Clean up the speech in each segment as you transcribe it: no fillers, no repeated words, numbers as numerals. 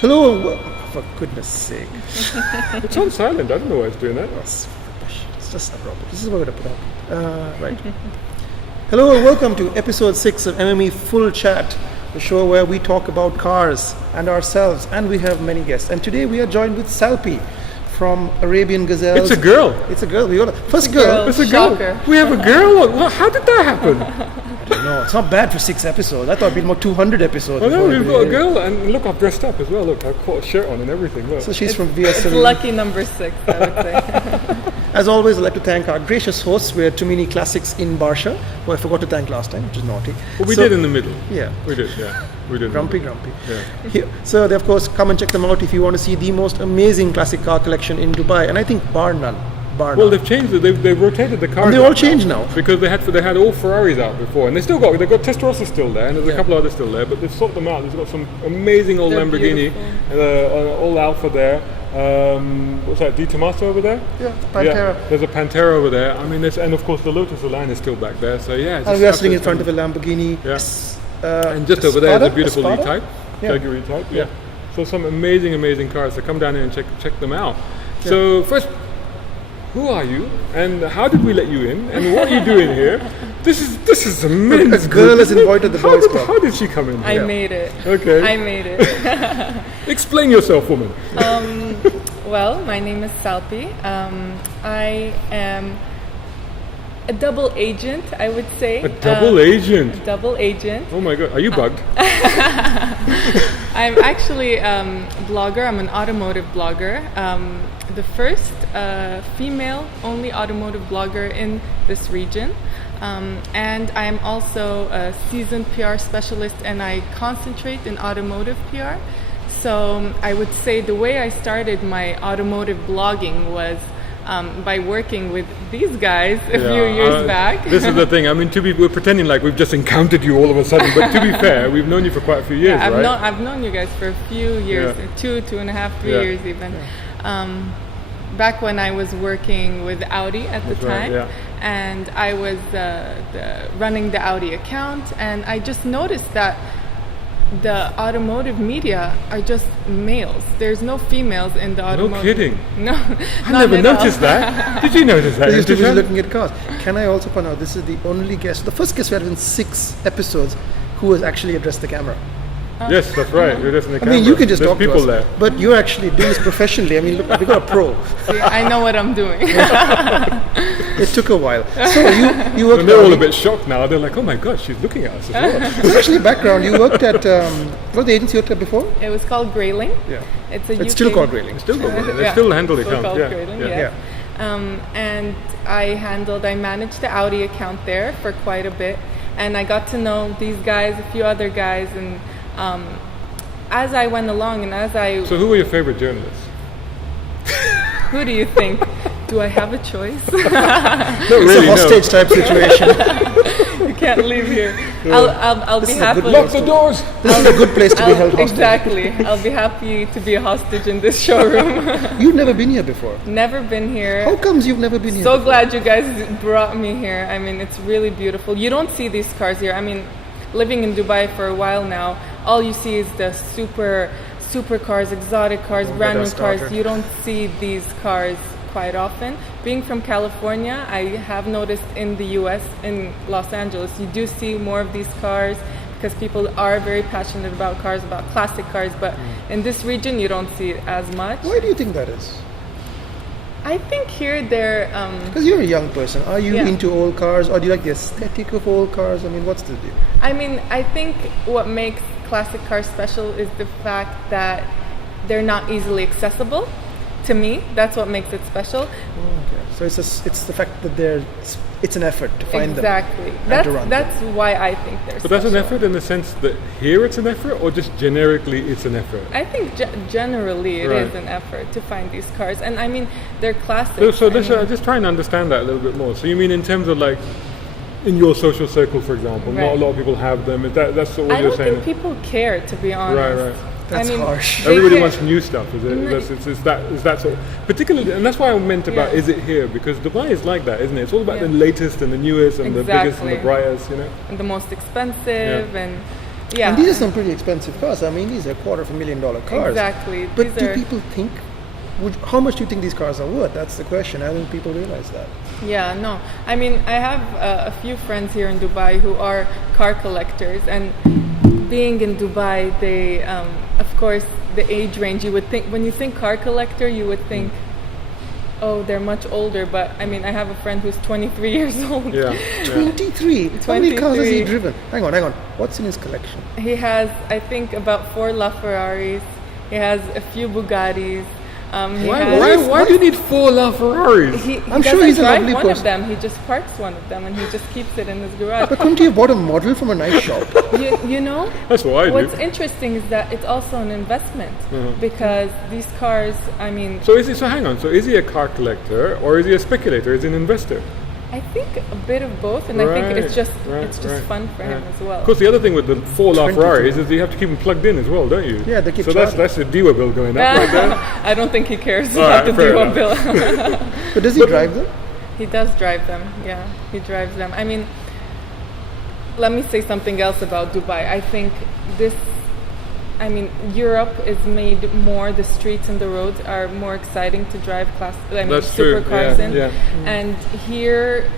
Hello, for goodness sake. It's on silent. I don't know why it's doing that. It's just appropriate. This is what we're going to put up. Right. Hello and welcome to episode 6 of MME Full Chat, the show where we talk about cars and ourselves, and we have many guests. And today we are joined with Salpi from Arabian Gazelles. It's a girl. It's a girl. We got a first girl. It's a girl. We have a girl. Well, how did that happen? I don't know. It's not bad for 6 episodes. I thought it'd be more 200 episodes. I know, we've got a girl, and look, I've dressed up as well. Look, I've got a shirt on and everything. Look. So she's from VS. It's lucky number 6, I would say. As always, I'd like to thank our gracious hosts. We're Too Many Classics in Barsha, who I forgot to thank last time, which is naughty. Well, we did in the middle. Yeah. We did, yeah. We did. Grumpy. Yeah. Here, so, they, of course, come and check them out if you want to see the most amazing classic car collection in Dubai. And I think bar none. Well, they've changed it. They've rotated the cars. And they all changed now. Because they had all Ferraris out before, and they've got Testarossa still there, and there's a couple others still there. But they've sorted them out. They've got some amazing old Lamborghini, old Alfa there. What's that? Di Tomaso over there? Yeah, Pantera. Yeah, there's a Pantera over there. I mean, and of course the Lotus Elan is still back there. So yeah. And we are sitting in front of a Lamborghini. Yes. And just over there is a beautiful E-Type, Tiger E-Type. Yeah. So some amazing cars. So come down here and check them out. Yeah. So first, who are you, and how did we let you in, and what are you doing here? This is immense. A girl has invited the boys club. How did she come in here? I made it. Okay. I made it. Explain yourself, woman. Well, my name is Salpi. I am a double agent, I would say. A double agent? A double agent. Oh my God, are you bugged? I'm actually a blogger. I'm an automotive blogger. The first female-only automotive blogger in this region. And I'm also a seasoned PR specialist, and I concentrate in automotive PR. So I would say the way I started my automotive blogging was by working with these guys a few years back. This is the thing. I mean, we're pretending like we've just encountered you all of a sudden, but to be fair, we've known you for quite a few years, right? I've known you guys for a few years, 2.5, 3 years even. Back when I was working with Audi at the time, and I was running the Audi account, and I just noticed that the automotive media are just males. There's no females in the automotive. No kidding. No, I never noticed that. Did you notice that? They used to be looking at cars. Can I also point out, this is the only guest, the first guest we had in 6 episodes who has actually addressed the camera. Yes, that's right. You're just in the camera. I mean, you can just There's talk people to us, there. but you're actually doing this professionally. I mean, look, we got a pro. See, I know what I'm doing. It took a while. So you worked. And they're all a bit shocked now. They're like, "Oh my gosh, she's looking at us as well." There's actually background. You worked at what the agency you worked at before? It was called Grayling. Yeah. It's It's still called Grayling. It's still called. They still handle the account. Called Grayling, and I managed the Audi account there for quite a bit, and I got to know these guys, a few other guys, and as I went along and as I... So who were your favorite journalists? Who do you think? Do I have a choice? It's a hostage type situation. You can't leave here. I'll be happy. Lock the doors. This is a good place to be held hostage. Exactly. I'll be happy to be a hostage in this showroom. You've never been here before. Never been here. How comes you've never been here? So glad you guys brought me here. I mean, it's really beautiful. You don't see these cars here. I mean, living in Dubai for a while now, all you see is the super cars, exotic cars, brand new cars. You don't see these cars quite often. Being from California, I have noticed in the US, in Los Angeles, you do see more of these cars because people are very passionate about cars, about classic cars, but in this region you don't see it as much. Why do you think that is? I think here they're... Because you're a young person. Are you into old cars, or do you like the aesthetic of old cars? I mean, what's the deal? I mean, I think what makes classic cars special is the fact that they're not easily accessible. To me, that's what makes it special. Okay. So it's the fact that it's an effort to find them. Exactly. That's why I think they're But that's an effort in the sense that here it's an effort, or just generically it's an effort? I think generally it is an effort to find these cars. And I mean, they're classic. So just trying to understand that a little bit more. So you mean in terms of like, in your social circle, for example, not a lot of people have them. That's what you're saying? I don't think people care, to be honest. Right. That's harsh. Everybody wants new stuff, is it? Is that sort of, particularly, and that's why I meant about is it here, because Dubai is like that, isn't it? It's all about the latest and the newest and the biggest and the brightest, you know. And the most expensive, and Yeah. And these are some pretty expensive cars. I mean, these are $250,000 cars. Exactly. But do people think, how much do you think these cars are worth? That's the question. I don't think people realize that. Yeah, no. I mean, I have a few friends here in Dubai who are car collectors, and being in Dubai, they, of course, the age range, you would think, when you think car collector, you would think, oh, they're much older, but I mean, I have a friend who's 23 years old. Yeah. 23? How many cars has he driven? Hang on. What's in his collection? He has, I think, about 4 LaFerraris. He has a few Bugattis. Why do you need 4 LaFerraris? I'm sure he's a lovely one person. of them. He just parks one of them and he just keeps it in his garage. But couldn't you have bought a model from a nice shop? You know, that's what I do. What's interesting is that it's also an investment because these cars, I mean. So hang on. So is he a car collector or is he a speculator? Is he an investor? I think a bit of both, and I think it's just fun for him as well. Of course, the other thing with the 4 LaFerraris is you have to keep them plugged in as well, don't you? Yeah, they keep. So that's a dealer bill going up right there. I don't think he cares about the dealer bill. But does he drive them? He does drive them. Yeah, he drives them. I mean, let me say something else about Dubai. I think Europe is made more, the streets and the roads are more exciting to drive supercars in. Yeah. And here,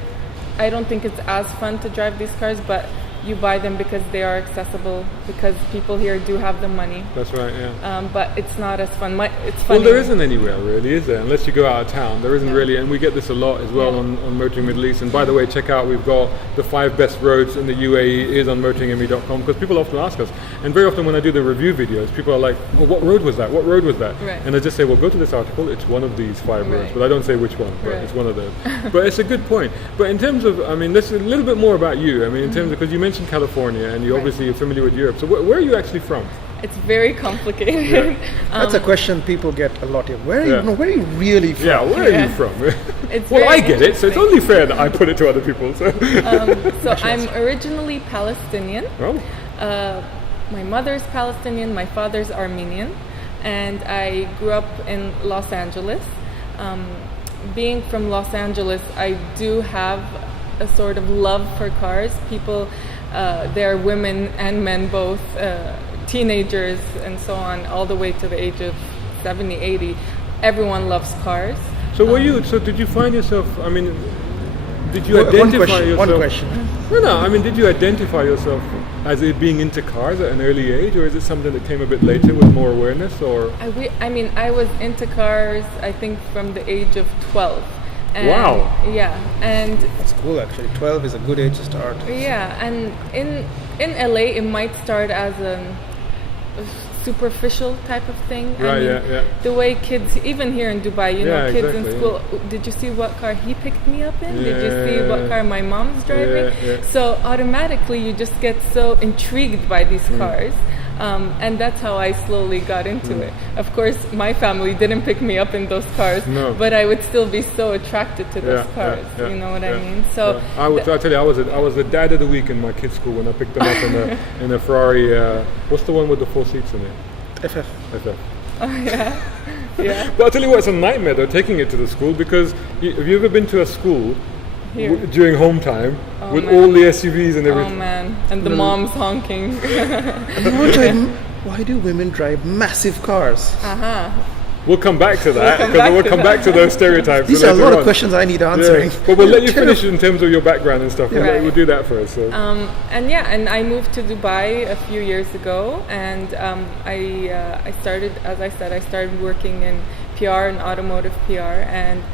I don't think it's as fun to drive these cars, but you buy them because they are accessible, because people here do have the money. That's right, yeah. But it's not as fun. It's funny. Well, there isn't anywhere really, is there? Unless you go out of town. There isn't really, and we get this a lot as well on Motoring Middle East. And by the way, check out, we've got the 5 best roads in the UAE is on motoringme.com, because people often ask us. And very often when I do the review videos, people are like, well, what road was that? What road was that? Right. And I just say, well, go to this article. It's one of these 5 roads. But I don't say which one, but it's one of those. But it's a good point. But in terms of, I mean, this is a little bit more about you. I mean, in terms of, because you mentioned California, and you obviously are familiar with Europe. So where are you actually from? It's very complicated. Yeah. That's a question people get a lot here. Where are you really from? Yeah, where are you from? Well, I get it, so it's only fair that I put it to other people. So, I'm originally Palestinian. Oh. My mother's Palestinian, my father's Armenian, and I grew up in Los Angeles. Being from Los Angeles, I do have a sort of love for cars. People, there are women and men both, teenagers and so on, all the way to the age of 70, 80. Everyone loves cars. So did you find yourself, I mean, did you identify yourself? One question. No, I mean, did you identify yourself as it being into cars at an early age, or is it something that came a bit later with more awareness, or? I was into cars, I think, from the age of 12. And wow. Yeah, and that's cool actually. 12 is a good age to start. Yeah, and in LA it might start as a superficial type of thing. Right, yeah. The way kids, even here in Dubai, kids in school, did you see what car he picked me up in? Did you see what car my mom's driving? Yeah. So automatically you just get so intrigued by these cars. And that's how I slowly got into it. Of course, my family didn't pick me up in those cars, but I would still be so attracted to those cars. You know what I mean? So I tell you, I was the dad of the week in my kids' school when I picked them up in a Ferrari. What's the one with the 4 seats in it? FF. Oh yeah, yeah. But I'll tell you what, it's a nightmare though taking it to the school, because have you ever been to a school during home time with all the SUVs and everything? Oh man, and the moms honking. Why do women drive massive cars? We'll come back to that, because we'll come back to those stereotypes. These are a lot of questions I need answering. But we'll let you finish in terms of your background and stuff. We'll do that first. So. And I moved to Dubai a few years ago, and I started, as I said, I started working in PR and automotive PR, and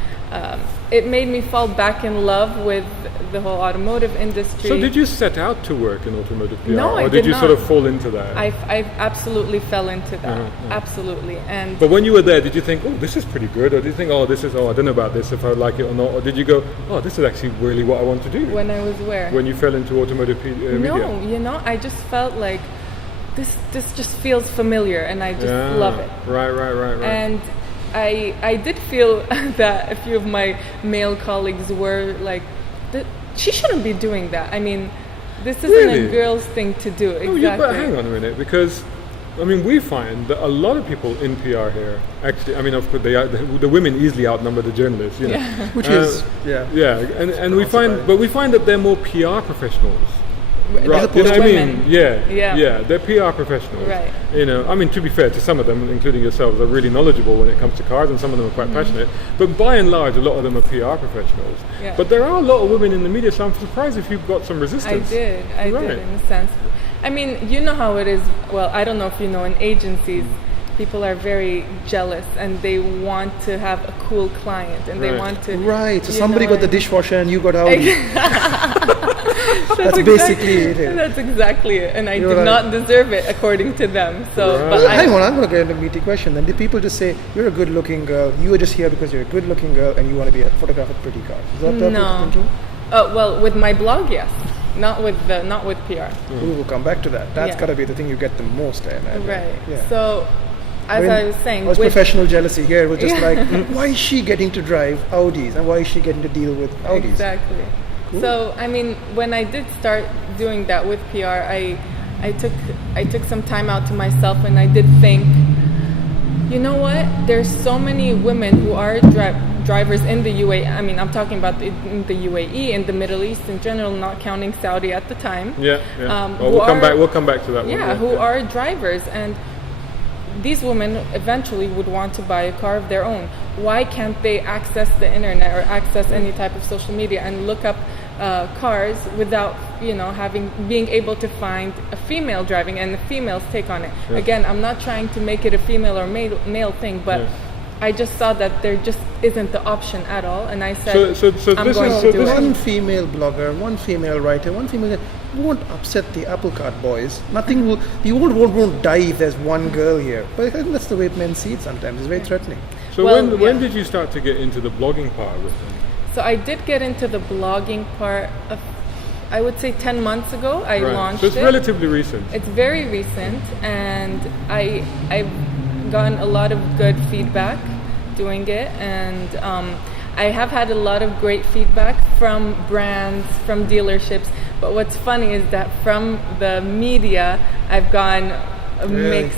it made me fall back in love with the whole automotive industry. So did you set out to work in automotive PR? No, or did you sort of fall into that? I absolutely fell into that. Absolutely. But when you were there, did you think, oh, this is pretty good? Or did you think, oh, I don't know about this, if I like it or not? Or did you go, oh, this is actually really what I want to do? When I was where? When you fell into automotive media? No, I just felt like this just feels familiar, and I just love it. Right. And I did feel that a few of my male colleagues were like, she shouldn't be doing that. I mean, this isn't a girl's thing to do. Exactly. No, but hang on a minute, because I mean, we find that a lot of people in PR here actually, I mean, of course, the women easily outnumber the journalists, you know. Which is and we find that they're more PR professionals Right. You know what I mean? Yeah. They're PR professionals. Right. You know, I mean, to be fair to some of them, including yourselves, are really knowledgeable when it comes to cars, and some of them are quite passionate. But by and large, a lot of them are PR professionals. Yeah. But there are a lot of women in the media, so I'm surprised if you've got some resistance. I did in a sense. I mean, you know how it is. Well, I don't know if you know, in agencies, people are very jealous and they want to have a cool client and they want to. Right. So somebody got the dishwasher and you got Audi. That's basically it. That's exactly it. And I did not deserve it according to them. So, but hang on, I'm going to get into a meaty question. Then did people just say, you're a good-looking girl, you are just here because you're a good-looking girl and you want to be a photographer of pretty cars? Is that what you're thinking? Well, with my blog, yes. Not with PR. We will come back to that. That's got to be the thing you get the most, I imagine. Right. Yeah. So, as I was saying, it was professional jealousy here. It was just like, why is she getting to drive Audis and why is she getting to deal with Audis? Exactly. Cool. So, I mean, when I did start doing that with PR, I took some time out to myself and I did think, you know what? There's so many women who are drivers in the UAE. I mean, I'm talking about in the UAE, in the Middle East in general, not counting Saudi at the time. Yeah. We'll come back to that one. Yeah, who are drivers, and these women eventually would want to buy a car of their own. Why can't they access the internet or access any type of social media and look up cars without, being able to find a female driving and the female's take on it? Yeah. Again, I'm not trying to make it a female or male thing, but I just saw that there just isn't the option at all, and I said, I'm going to do it. One female blogger, one female writer, one female won't upset the apple cart boys. Nothing will. The old world won't die if there's one girl here. But I think that's the way men see it sometimes. It's very threatening. So when did you start to get into the blogging part of it? So I did get into the blogging part of, I would say 10 months ago. I launched it. So it's relatively recent. It's very recent, and I've gotten a lot of good feedback doing it, and I have had a lot of great feedback from brands, from dealerships. But what's funny is that from the media, I've gotten a mix.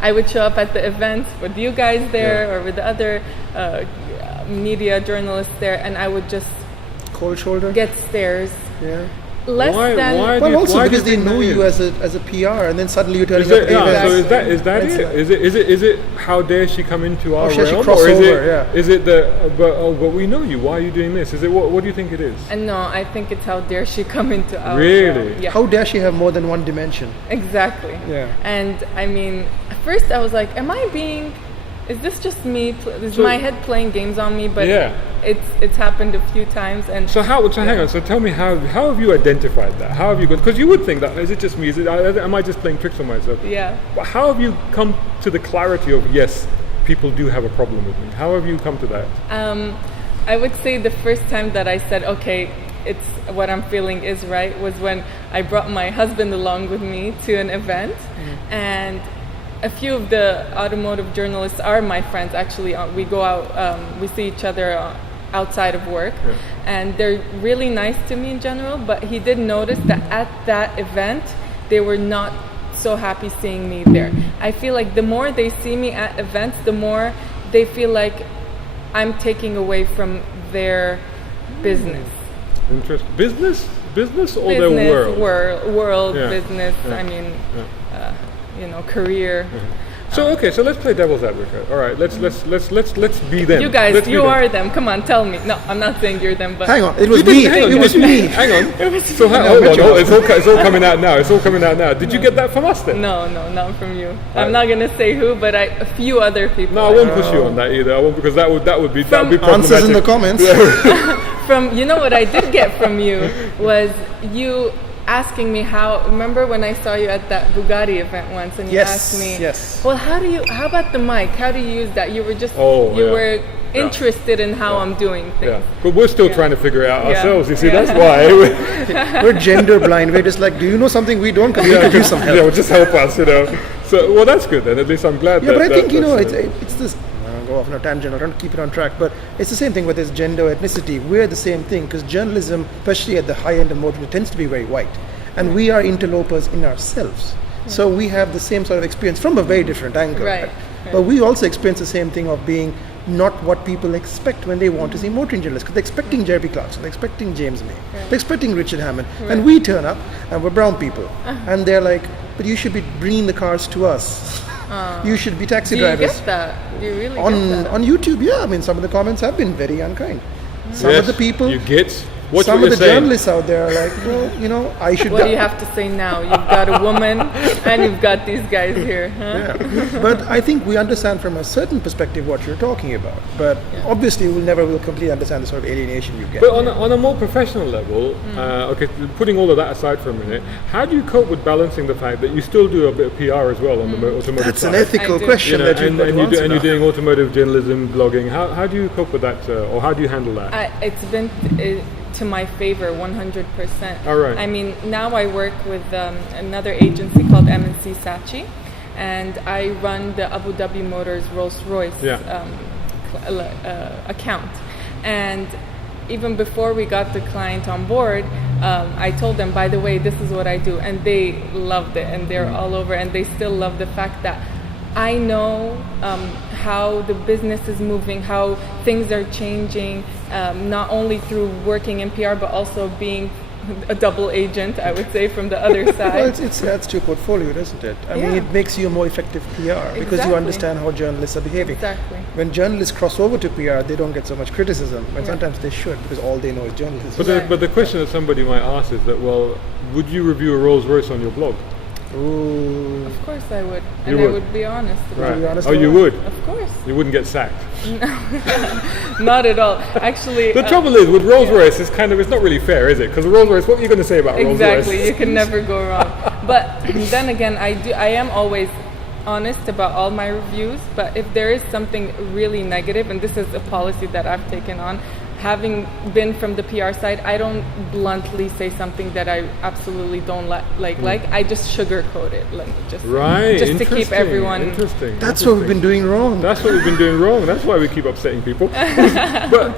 I would show up at the events with you guys there or with the other media journalists there, and I would just cold shoulder get stares. Yeah. Why because they know you as a PR, and then suddenly you turn up. So is that it? Is it how dare she come into our realm, or is it but we know you? Why are you doing this? Is it what do you think it is? And no, I think it's how dare she come into our really? realm. Yeah. How dare she have more than one dimension? Exactly. Yeah. And I mean, at first I was like, is this just me? Is my head playing games on me? But it's happened a few times. And hang on. So tell me, how have you identified that? How have you gone? Because you would think that, is it just me? Am I just playing tricks on myself? Yeah. But how have you come to the clarity of, yes, people do have a problem with me? How have you come to that? I would say the first time that I said, okay, it's what I'm feeling is right, was when I brought my husband along with me to an event, and a few of the automotive journalists are my friends. Actually, we go out, we see each other outside of work, and they're really nice to me in general. But he did notice that at that event, they were not so happy seeing me there. I feel like the more they see me at events, the more they feel like I'm taking away from their business. Interesting. Business or their world business. I mean. Career. So so let's play devil's advocate. All right, let's be them. You guys, you are them. Come on, tell me. No, I'm not saying you're them, but hang on, it was me. It was me. Hang on. So hold on. It's all coming out now. Did you get that from us then? No, not from you. I'm not gonna say who, but a few other people. No, I won't push you on that either. I won't, because that would be problematic. Answers in the comments. From what I did get from you was you asking me remember when I saw you at that Bugatti event once, and you asked me, well, how about the mic? How do you use that? You were just, were interested in how I'm doing things. Yeah. But we're still trying to figure it out ourselves, you see, that's why. We're gender blind. We're just like, do you know something we don't? Because we could use some help. Yeah, well, just help us, So, well, that's good then. At least I'm glad but I think, it's this, I'll go off on a tangent, I'll try to keep it on track, but it's the same thing with this gender, ethnicity. We're the same thing, because journalism, especially at the high end of motor, tends to be very white. And we are interlopers in ourselves. So we have the same sort of experience from a very different angle. Right. But we also experience the same thing of being not what people expect when they want to see motoring journalists. Because they're expecting Jeremy Clarkson, they're expecting James May, they're expecting Richard Hammond, and we turn up and we're brown people, and they're like, but you should be bringing the cars to us. You should be taxi drivers. Do you get that? Do you really on get that? on YouTube? Yeah, I mean, some of the comments have been very unkind. Some of the people, you get. What's some what of the saying? journalists out there are like, well, you know, I should. What do you have to say now? You've got a woman and you've got these guys here. Huh? Yeah. But I think we understand from a certain perspective what you're talking about. But obviously, we'll never completely understand the sort of alienation you get. But on a more professional level, okay, putting all of that aside for a minute, how do you cope with balancing the fact that you still do a bit of PR as well on the automotive That's side? an ethical question that you've got to answer and now. you're doing automotive journalism, blogging. How do you cope with that, or how do you handle that? It's been to my favor 100%. All right. I mean, now I work with another agency called MME Sachi, and I run the Abu Dhabi Motors Rolls-Royce account. And even before we got the client on board, I told them, by the way, this is what I do, and they loved it, and they're all over, and they still love the fact that I know how the business is moving, how things are changing, not only through working in PR, but also being a double agent, I would say, from the other side. Well, it adds to your portfolio, doesn't it? I mean, it makes you a more effective PR because you understand how journalists are behaving. Exactly. When journalists cross over to PR, they don't get so much criticism, and sometimes they should because all they know is journalism. But the question that somebody might ask is that, well, would you review a Rolls Royce on your blog? Ooh. Of course I would, You and would. I would be honest about Be it. honest Oh, you about it? would? Of course. You wouldn't get sacked. Not at all. Actually, The trouble is with Rolls Royce, it's not really fair, is it? Because Rolls Royce, what are you going to say about Rolls Royce? exactly, you can never go wrong. But then again, I am always honest about all my reviews. But if there is something really negative, and this is a policy that I've taken on, having been from the PR side, I don't bluntly say something that I absolutely don't like. I just sugarcoat it, just to keep everyone. Interesting. That's what we've been doing wrong. That's what we've been doing wrong. That's why we keep upsetting people. But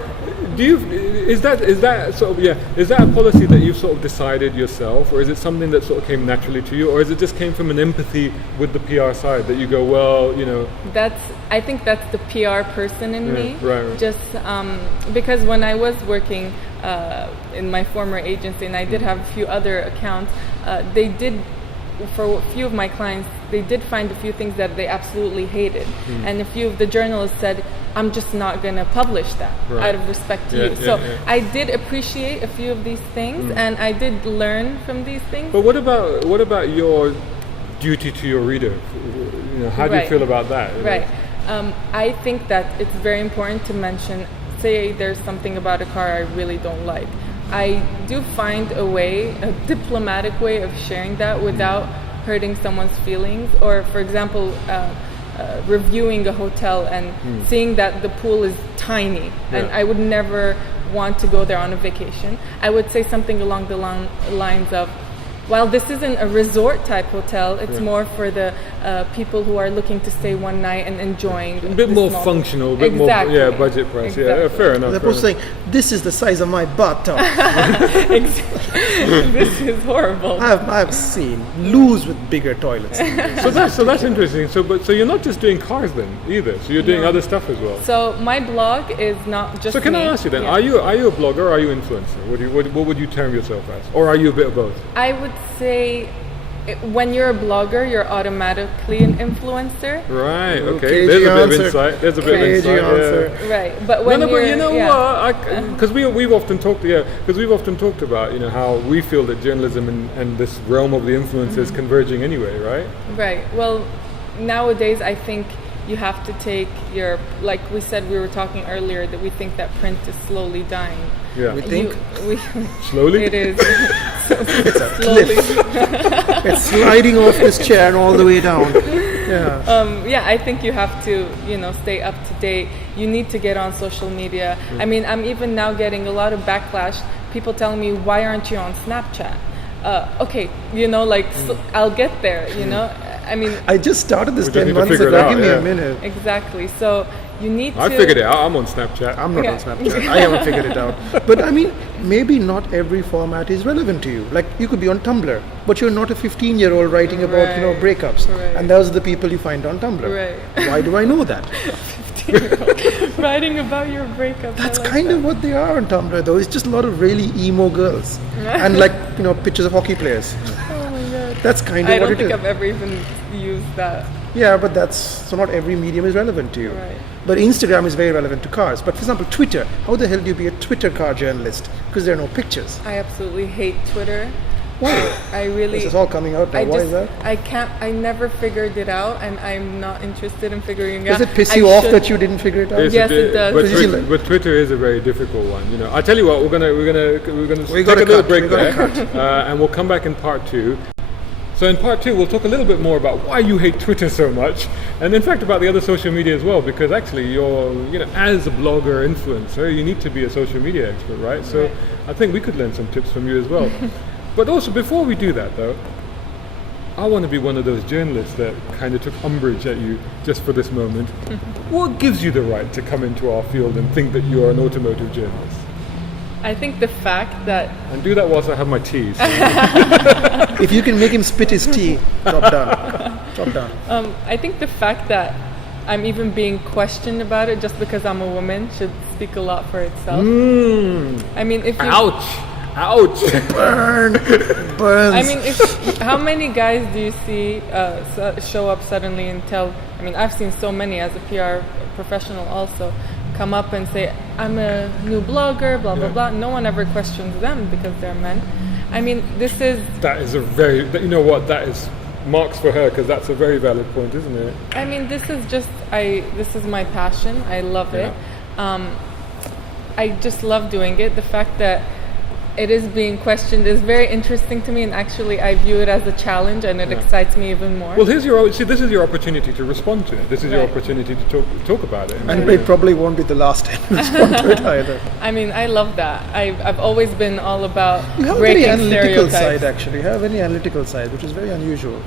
is that a policy that you've sort of decided yourself, or is it something that sort of came naturally to you, or is it just came from an empathy with the PR side that you go, well, you know? I think that's the PR person in me. Right. Just because when I was working in my former agency, and I did have a few other accounts, they did, for a few of my clients, they did find a few things that they absolutely hated. And a few of the journalists said, I'm just not going to publish that out of respect to you. So I did appreciate a few of these things, and I did learn from these things. But what about your duty to your reader? You know, how do you feel about that? Right. I think that it's very important to mention, say there's something about a car I really don't like. I do find a diplomatic way of sharing that without hurting someone's feelings. Or, for example, reviewing a hotel and seeing that the pool is tiny, and I would never want to go there on a vacation. I would say something along the lines of, while this isn't a resort type hotel, it's more for the people who are looking to stay one night and enjoying a bit more functional, a bit more budget price. Exactly. Yeah, fair enough. They're supposed to say, this is the size of my butt. This is horrible. I've seen loos with bigger toilets. So that's interesting. So you're not just doing cars then either. So you're doing other stuff as well. So my blog is not just. So can I me. ask you then? Are you a blogger or are you influencer? What would you term yourself as? Or are you a bit of both? I would say when you're a blogger, you're automatically an influencer. Right. Okay. Cagey There's a bit of answer. insight. There's a bit of Cagey insight. answer. Yeah. Right. But when But you know yeah. what? Because we've often talked about how we feel that journalism and this realm of the influence is converging anyway, right? Right. Well, nowadays I think you have to take like we said, we were talking earlier that we think that print is slowly dying. Yeah. We think? Slowly? It is. It's a Slowly. It's sliding off this chair all the way down. Yeah. I think you have to, stay up to date. You need to get on social media. I mean, I'm even now getting a lot of backlash. People telling me, why aren't you on Snapchat? Okay, so I'll get there, I mean, I just started this We just 10 need to months figure ago. it out, Give me yeah. a minute. exactly. So you need I to. figured it out. I'm on Snapchat. I'm not Yeah. on Snapchat. I haven't figured it out. But I mean, maybe not every format is relevant to you. Like, you could be on Tumblr, but you're not a 15-year-old writing about, Right. breakups. Right. And those are the people you find on Tumblr. Right. Why do I know that? 16-year-old writing about your breakup. That's kind of what they are on Tumblr, though. It's just a lot of really emo girls and pictures of hockey players. Oh my god. That's kind of I what don't it think is. I've ever even used that. Yeah, but so not every medium is relevant to you. Right. But Instagram is very relevant to cars. But for example, Twitter. How the hell do you be a Twitter car journalist? Because there are no pictures. I absolutely hate Twitter. Why? I really. This is all coming out now. Why is that? I never figured it out, and I'm not interested in figuring Does out. it piss you off that you didn't figure it out? Yes, it does. But Twitter is a very difficult one. I tell you what, we're gonna take a little break there, and we'll come back in part 2. So in part 2, we'll talk a little bit more about why you hate Twitter so much, and in fact about the other social media as well, because actually you're, as a blogger, influencer, you need to be a social media expert, right? So I think we could learn some tips from you as well. But also, before we do that though, I want to be one of those journalists that kind of took umbrage at you just for this moment. What gives you the right to come into our field and think that you're an automotive journalist? I think the fact that... And do that whilst I have my tea. So. If you can make him spit his tea, drop down. Drop down. I think the fact that I'm even being questioned about it just because I'm a woman should speak a lot for itself. I mean, if you... Ouch! Burns. I mean, how many guys do you see show up suddenly and tell... I mean, I've seen so many as a PR professional also come up and say, I'm a new blogger, blah, blah, blah. No one ever questions them because they're men. I mean, this is... That is a very... that is marks for her, because that's a very valid point, isn't it? I mean, this is my passion. I love it. I just love doing it. The fact that it is being questioned is very interesting to me, and actually I view it as a challenge, and it excites me even more. Well, this is your opportunity to respond to it. This is your opportunity to talk about it. And it probably won't be the last time you respond to it either. I mean, I love that. I've always been all about you have breaking a very analytical stereotypes. side, actually. You have a very analytical side, which is very unusual.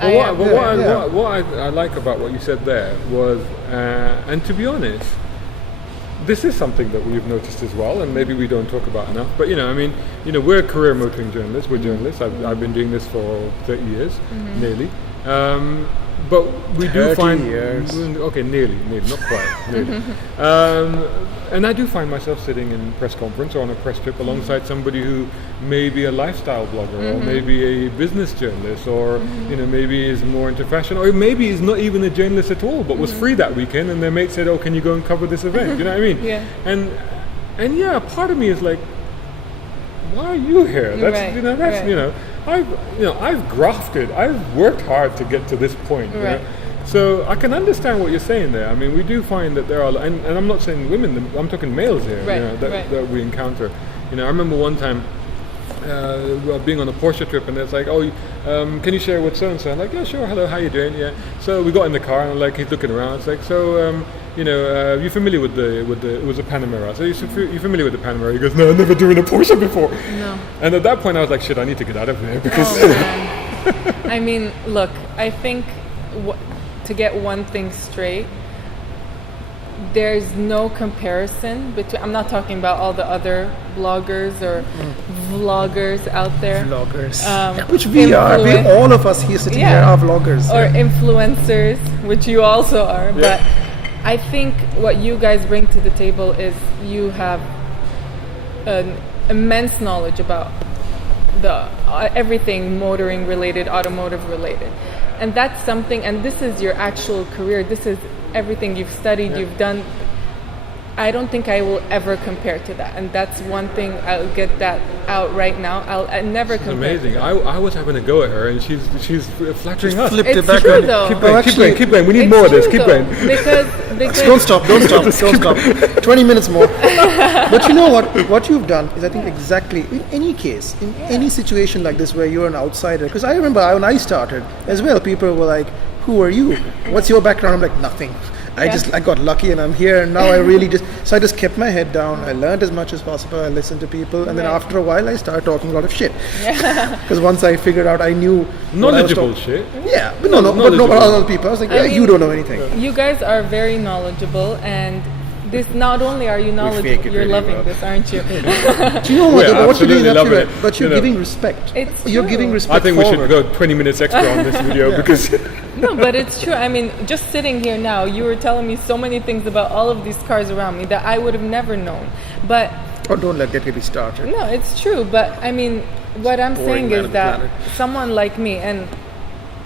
What I like about what you said there was, and to be honest, this is something that we've noticed as well, and maybe we don't talk about enough. But we're career motoring journalists. We're journalists. I've been doing this for 30 years, nearly. But we do find 30 years. Okay, nearly, not quite, nearly. And I do find myself sitting in press conference or on a press trip alongside somebody who may be a lifestyle blogger, or maybe a business journalist, or maybe is more into fashion, or maybe is not even a journalist at all, but was free that weekend, and their mate said, "Oh, can you go and cover this event?" You know what I mean? Yeah. And yeah, part of me is like, why are you here? I've grafted. I've worked hard to get to this point. You know? So I can understand what you're saying there. I mean, we do find that there are, and I'm not saying women. I'm talking males here. That we encounter. I remember one time being on a Porsche trip, and it's like, can you share with so and so? I'm like, yeah, sure. Hello, how you doing? Yeah. So we got in the car, and he's looking around. It's like, so you familiar with the it was a Panamera? So you familiar with the Panamera? He goes, no, I've never driven a Porsche before. No. And at that point, I was like, shit, I need to get out of there because. I mean, look, I think to get one thing straight, there's no comparison between. I'm not talking about all the other bloggers or vloggers out there. Vloggers, which we are. All of us here sitting here are vloggers. Or influencers, which you also are. Yeah. But I think what you guys bring to the table is you have an immense knowledge about everything motoring related, automotive related. And that's something, and this is your actual career. This is everything you've studied, you've done. I don't think I will ever compare to that, and that's one thing. I'll get that out right now. I never compare. Amazing. I was having a go at her, and she's flattering us. Flipped It's it back true, on. though. Keep going. We need more of this. Keep going. Because Don't stop. 20 minutes more. But you know what you've done is, I think, exactly in any case, in any situation like this where you're an outsider. Because I remember when I started as well, people were like, "Who are you? What's your background?" I'm like, "Nothing. I got lucky and I'm here, and now I really I just kept my head down. I learned as much as possible. I listened to people, and then after a while I started talking a lot of shit. Because once I figured out, I knew knowledgeable shit. Yeah, but no, other people. I was like, you don't know anything. You guys are very knowledgeable, and this not only are you knowledgeable, you're loving this, aren't you? Do you know what? What you're doing absolutely right, but you're giving respect. You're giving respect. I think we should go 20 minutes extra on this video because. No, but it's true. I mean, just sitting here now, you were telling me so many things about all of these cars around me that I would have never known. But don't let that get me started. No, it's true. But I mean, what I'm saying is that someone like me and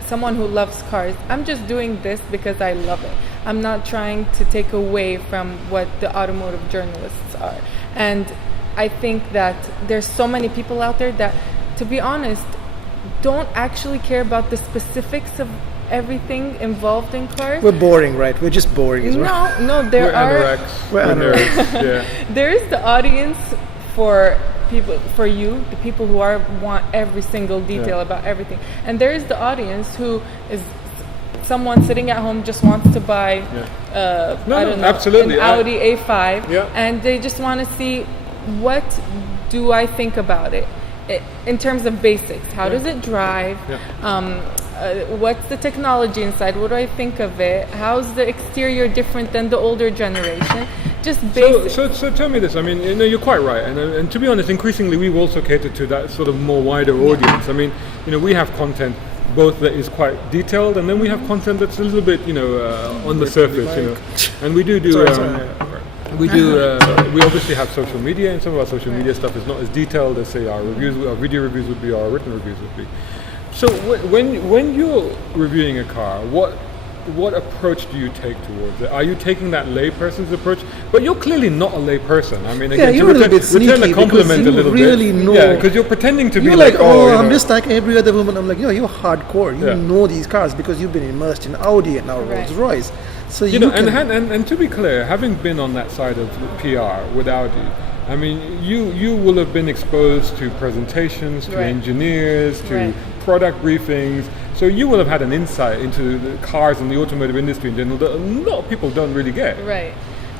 someone who loves cars, I'm just doing this because I love it. I'm not trying to take away from what the automotive journalists are. And I think that there's so many people out there that, to be honest, don't actually care about the specifics of everything involved in cars. We're boring, right? We're just boring. No, there are. We're anoraks. Yeah. There is the audience for people, for you, the people who want every single detail about everything, and there is the audience who is someone sitting at home just wants to buy absolutely an Audi A5, and they just want to see what do I think about it in terms of basics. How does it drive? What's the technology inside? What do I think of it? How's the exterior different than the older generation? Just basics. So tell me this. I mean, you're quite right. And to be honest, increasingly we've also catered to that sort of more wider audience. I mean, we have content both that is quite detailed, and then we have content that's a little bit, on the surface, And we do. We obviously have social media, and some of our social media stuff is not as detailed as, say, our video reviews would be, or our written reviews would be. So when you're reviewing a car, what approach do you take towards it? Are you taking that layperson's approach? But you're clearly not a layperson. I mean, again, you're a little bit sneaky, return a compliment a little really bit. Know. Because you're pretending to be you're like, I'm just like every other woman. I'm like, you're hardcore. You know these cars because you've been immersed in Audi and now Rolls Royce. So and to be clear, having been on that side of PR with Audi, I mean, you will have been exposed to presentations, to engineers, to product briefings. So you will have had an insight into the cars and the automotive industry in general that a lot of people don't really get. Right.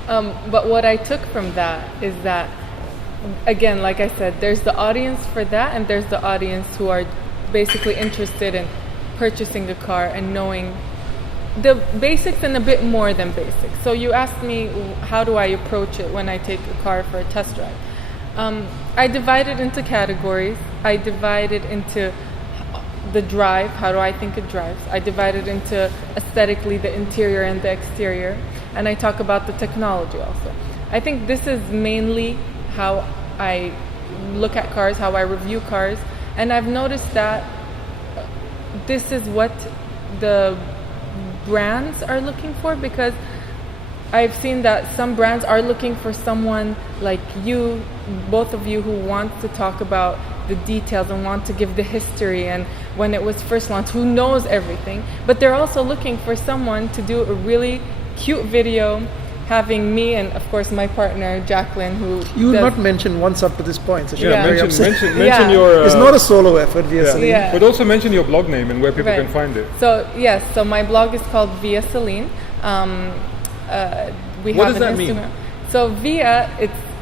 But what I took from that is that, again, like I said, there's the audience for that, and there's the audience who are basically interested in purchasing a car and knowing the basics and a bit more than basics. So you asked me, how do I approach it when I take a car for a test drive? I divide it into categories. I divide it into the drive, how do I think it drives. I divide it into aesthetically the interior and the exterior. And I talk about the technology also. I think this is mainly how I look at cars, how I review cars. And I've noticed that this is what the brands are looking for, because I've seen that some brands are looking for someone like you, both of you, who wants to talk about the details and want to give the history and when it was first launched, who knows everything. But they're also looking for someone to do a really cute video, having me and of course my partner Jacqueline, who you will not mention once up to this point. So mention your. It's not a solo effort, Via Celine. But also mention your blog name and where people can find it. So yes, so my blog is called Via Celine. What does that mean? So Via,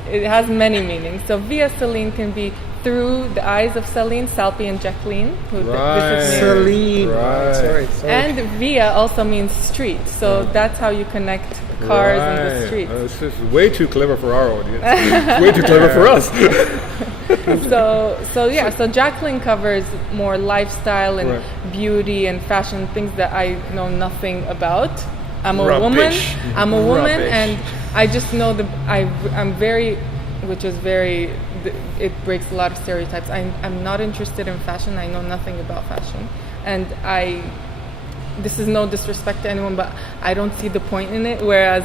it has many meanings. So Via Celine can be through the eyes of Celine, Salpi, and Jacqueline. Celine. Right. Sorry. And Via also means street. So that's how you connect cars and the streets. This is way too clever for our audience. It's way too clever for us. So Jacqueline covers more lifestyle and beauty and fashion, things that I know nothing about. I'm a woman, and I just know I'm very, which is very, it breaks a lot of stereotypes. I'm not interested in fashion. I know nothing about fashion, and this is no disrespect to anyone, but I don't see the point in it. Whereas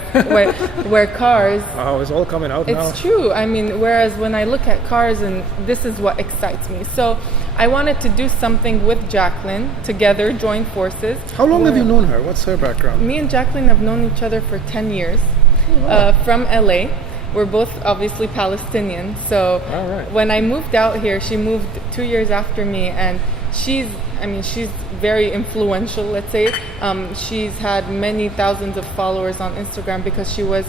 where cars, it's all coming out now. It's true. I mean, whereas when I look at cars, and this is what excites me. So I wanted to do something with Jacqueline, together, join forces. How long have you known her? What's her background? Me and Jacqueline have known each other for 10 years, from LA. We're both obviously Palestinian. So when I moved out here, she moved 2 years after me, and she's very influential, let's say. She's had many thousands of followers on Instagram because she was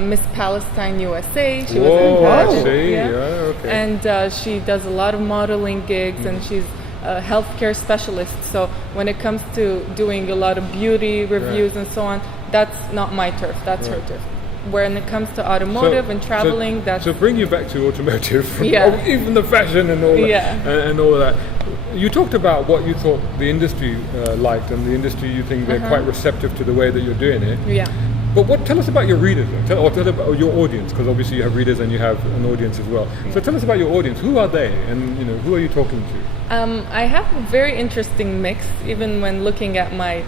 Miss Palestine USA. She was in pageant, and she does a lot of modeling gigs, and she's a healthcare specialist. So when it comes to doing a lot of beauty reviews and so on, that's not my turf. That's her turf. when it comes to automotive and traveling, so bring you back to automotive, Yeah. even the fashion and all that, Yeah. and all of that. You talked about what you thought the industry liked, and the industry you think they're quite receptive to the way that you're doing it. Yeah. But tell us about your readers, tell about your audience, because obviously you have readers and you have an audience as well. So tell us about your audience. Who are they, and who are you talking to? I have a very interesting mix, even when looking at my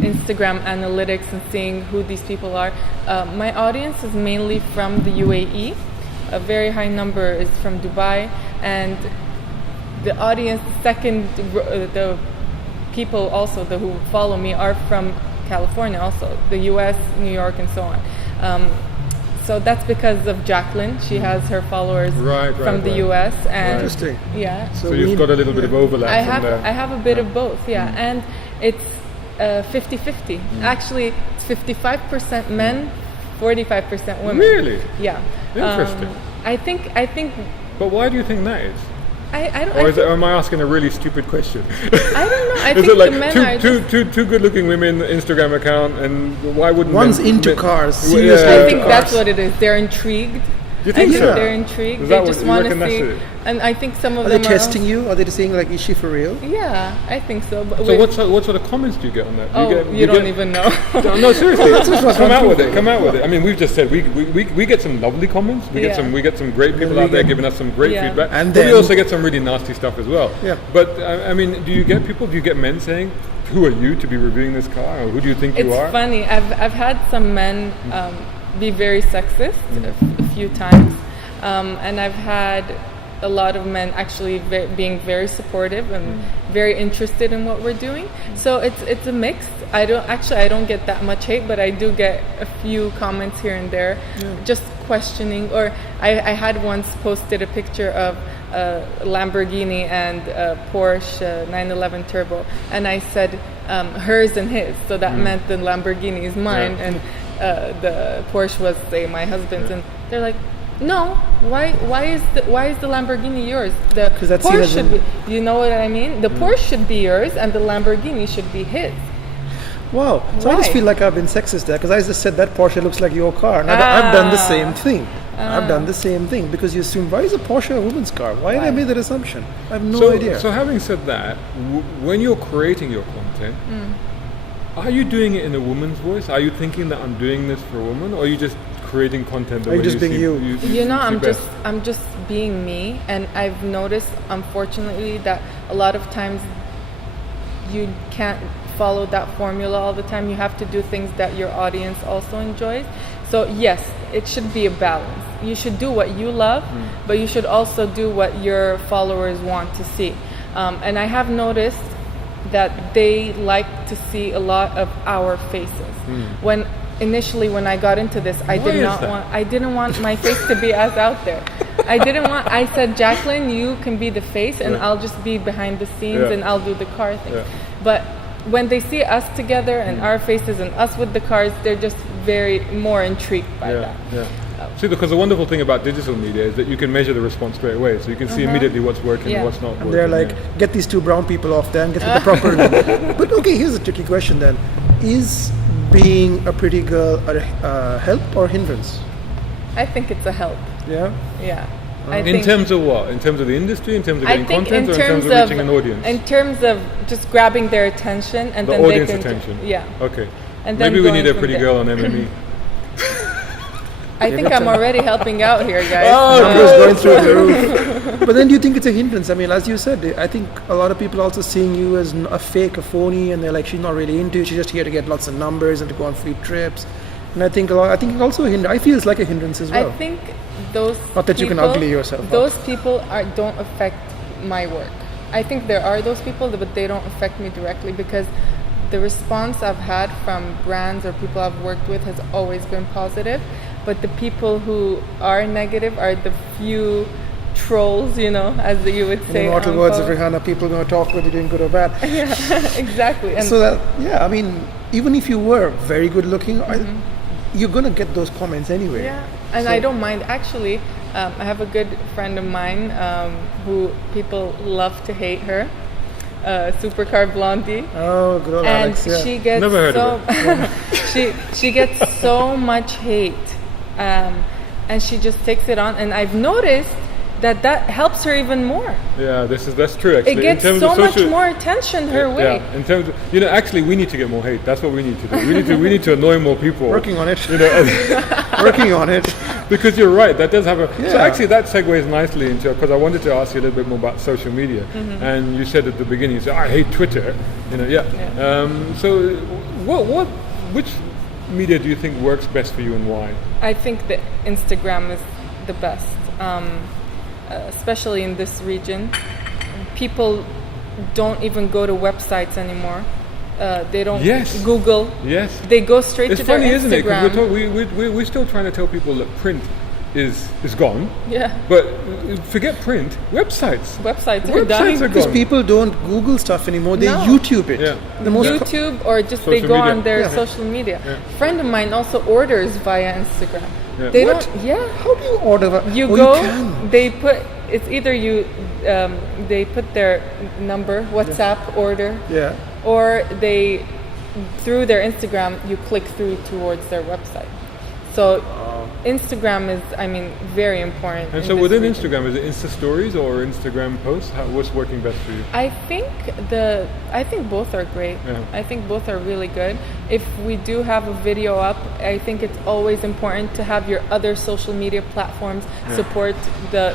Instagram analytics and seeing who these people are. My audience is mainly from the UAE. A very high number is from Dubai, and the audience, the people also who follow me are from California, also the US, New York, and so on. So that's because of Jacqueline. She has her followers from the US, and interesting. Yeah. So you've got a little bit of overlap. I have a bit of both, yeah, and it's 50-50. Actually, it's 55% men, 45% women. Really? Yeah. Interesting. I think. But why do you think that is? I don't. Or am I asking a really stupid question? I don't know. I is think it like the men are two good-looking women Instagram account, and why wouldn't one's into cars? Seriously, I think that's what it is. They're intrigued. You think so? They're intrigued. Is They that just what- want you to reckon see. that's it? And I think some of Are them they testing you? Are they saying like, is she for real? Yeah, I think so. But So what sort of comments do you get on that? you don't even know. No, seriously. Come out with it. Come out with it. I mean, we've just said we get some lovely comments. We get some great people out there giving us some great feedback. And but we then- also get some really nasty stuff as well. Yeah. But I mean, do you get men saying, "Who are you to be reviewing this car?" Or "Who do you think you are?" It's funny. I've had some men be very sexist a few times, and I've had a lot of men actually being very supportive and very interested in what we're doing. So it's a mix. I don't get that much hate, but I do get a few comments here and there, just questioning. Or I had once posted a picture of a Lamborghini and a Porsche 911 Turbo, and I said hers and his, so that meant the Lamborghini is mine and the Porsche was, say, my husband's, and they're like, no, why is the Lamborghini yours? The 'Cause that's Porsche seen as should be, you know what I mean? The Porsche should be yours and the Lamborghini should be his. Wow. So I just Why? feel like I've been sexist there because I just said that Porsche looks like your car. And I've done the same thing. I've done the same thing because you assume, why is a Porsche a woman's car? Why did I make that assumption? I have no idea. So having said that, when you're creating your content, are you doing it in a woman's voice? Are you thinking that I'm doing this for a woman, or are you just creating content the Are you way just you being see, you? You know, see best? I'm just being me, and I've noticed, unfortunately, that a lot of times you can't follow that formula all the time. You have to do things that your audience also enjoys. So yes, it should be a balance. You should do what you love, but you should also do what your followers want to see. And I have noticed that they like to see a lot of our faces. When I got into this, I didn't want my face to be as out there. I said, Jacqueline, you can be the face and I'll just be behind the scenes and I'll do the car thing. But when they see us together and our faces and us with the cars, they're just very more intrigued by that. See, because the wonderful thing about digital media is that you can measure the response straight away, so you can see immediately what's working and what's not working. And they're like, get these two brown people off there and get the proper. But okay, here's a tricky question then: is being a pretty girl a help or hindrance? I think it's a help. Yeah. Yeah. In terms of what? In terms of the industry? In terms of getting content? Or in terms of reaching an audience? In terms of just grabbing their attention and the then audience they can attention. Yeah. Okay. And then maybe we need a going pretty from girl on MME. I think I'm already helping out here, guys. Numbers going through the roof. But then do you think it's a hindrance? I mean, as you said, I think a lot of people also seeing you as a fake, a phony, and they're like, she's not really into it. She's just here to get lots of numbers and to go on free trips. And I think it's also a hindrance. I feel it's like a hindrance as well. I think those Not that you can ugly yourself up. Those people don't affect my work. I think there are those people, but they don't affect me directly because the response I've had from brands or people I've worked with has always been positive. But the people who are negative are the few trolls, as you would say. In immortal words of Rihanna, people are going to talk whether you're doing good or bad. Yeah, exactly. And so that, I mean, even if you were very good looking, you're going to get those comments anyway. Yeah, and I don't mind. Actually, I have a good friend of mine who people love to hate her. supercar blondie. Oh, good old And Alex, yeah. she gets Never heard of her. she gets so much hate, and she just takes it on. And I've noticed that helps her even more. Yeah, that's true actually. It gets so much more attention her way. Yeah, in terms of, actually we need to get more hate. That's what we need to do. We need to annoy more people. Working on it. Working on it. Because you're right, that does have a... Yeah. So actually that segues nicely into... Because I wanted to ask you a little bit more about social media. And you said at the beginning, you said, I hate Twitter. So which media do you think works best for you and why? I think that Instagram is the best. Especially in this region, people don't even go to websites anymore. They don't Google. Yes. They go straight to their Instagram. It's funny, isn't it? Because we're still trying to tell people that print is gone. Yeah. But forget print. Websites are dying. Because people don't Google stuff anymore. They YouTube it. Yeah. YouTube or just they go on their social media. Yeah. A friend of mine also orders via Instagram. Yeah. They What? don't. Yeah. How do you order? You go. They put. It's either you. They put their number, WhatsApp order. Yeah. Or they, through their Instagram, you click through towards their website. So Instagram is, very important. And so within Instagram, is it Insta Stories or Instagram posts? What's working best for you? I think both are great. Yeah. I think both are really good. If we do have a video up, I think it's always important to have your other social media platforms support the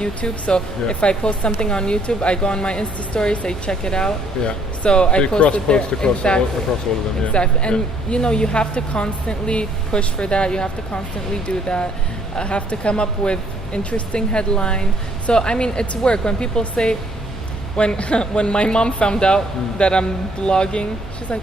YouTube. So if I post something on YouTube, I go on my Insta Story, say check it out. Yeah. So I post it there. Across all of them. Exactly. And you have to constantly push for that. You have to constantly do that. Have to come up with interesting headline. So it's work. When people say, when my mom found out that I'm blogging, she's like,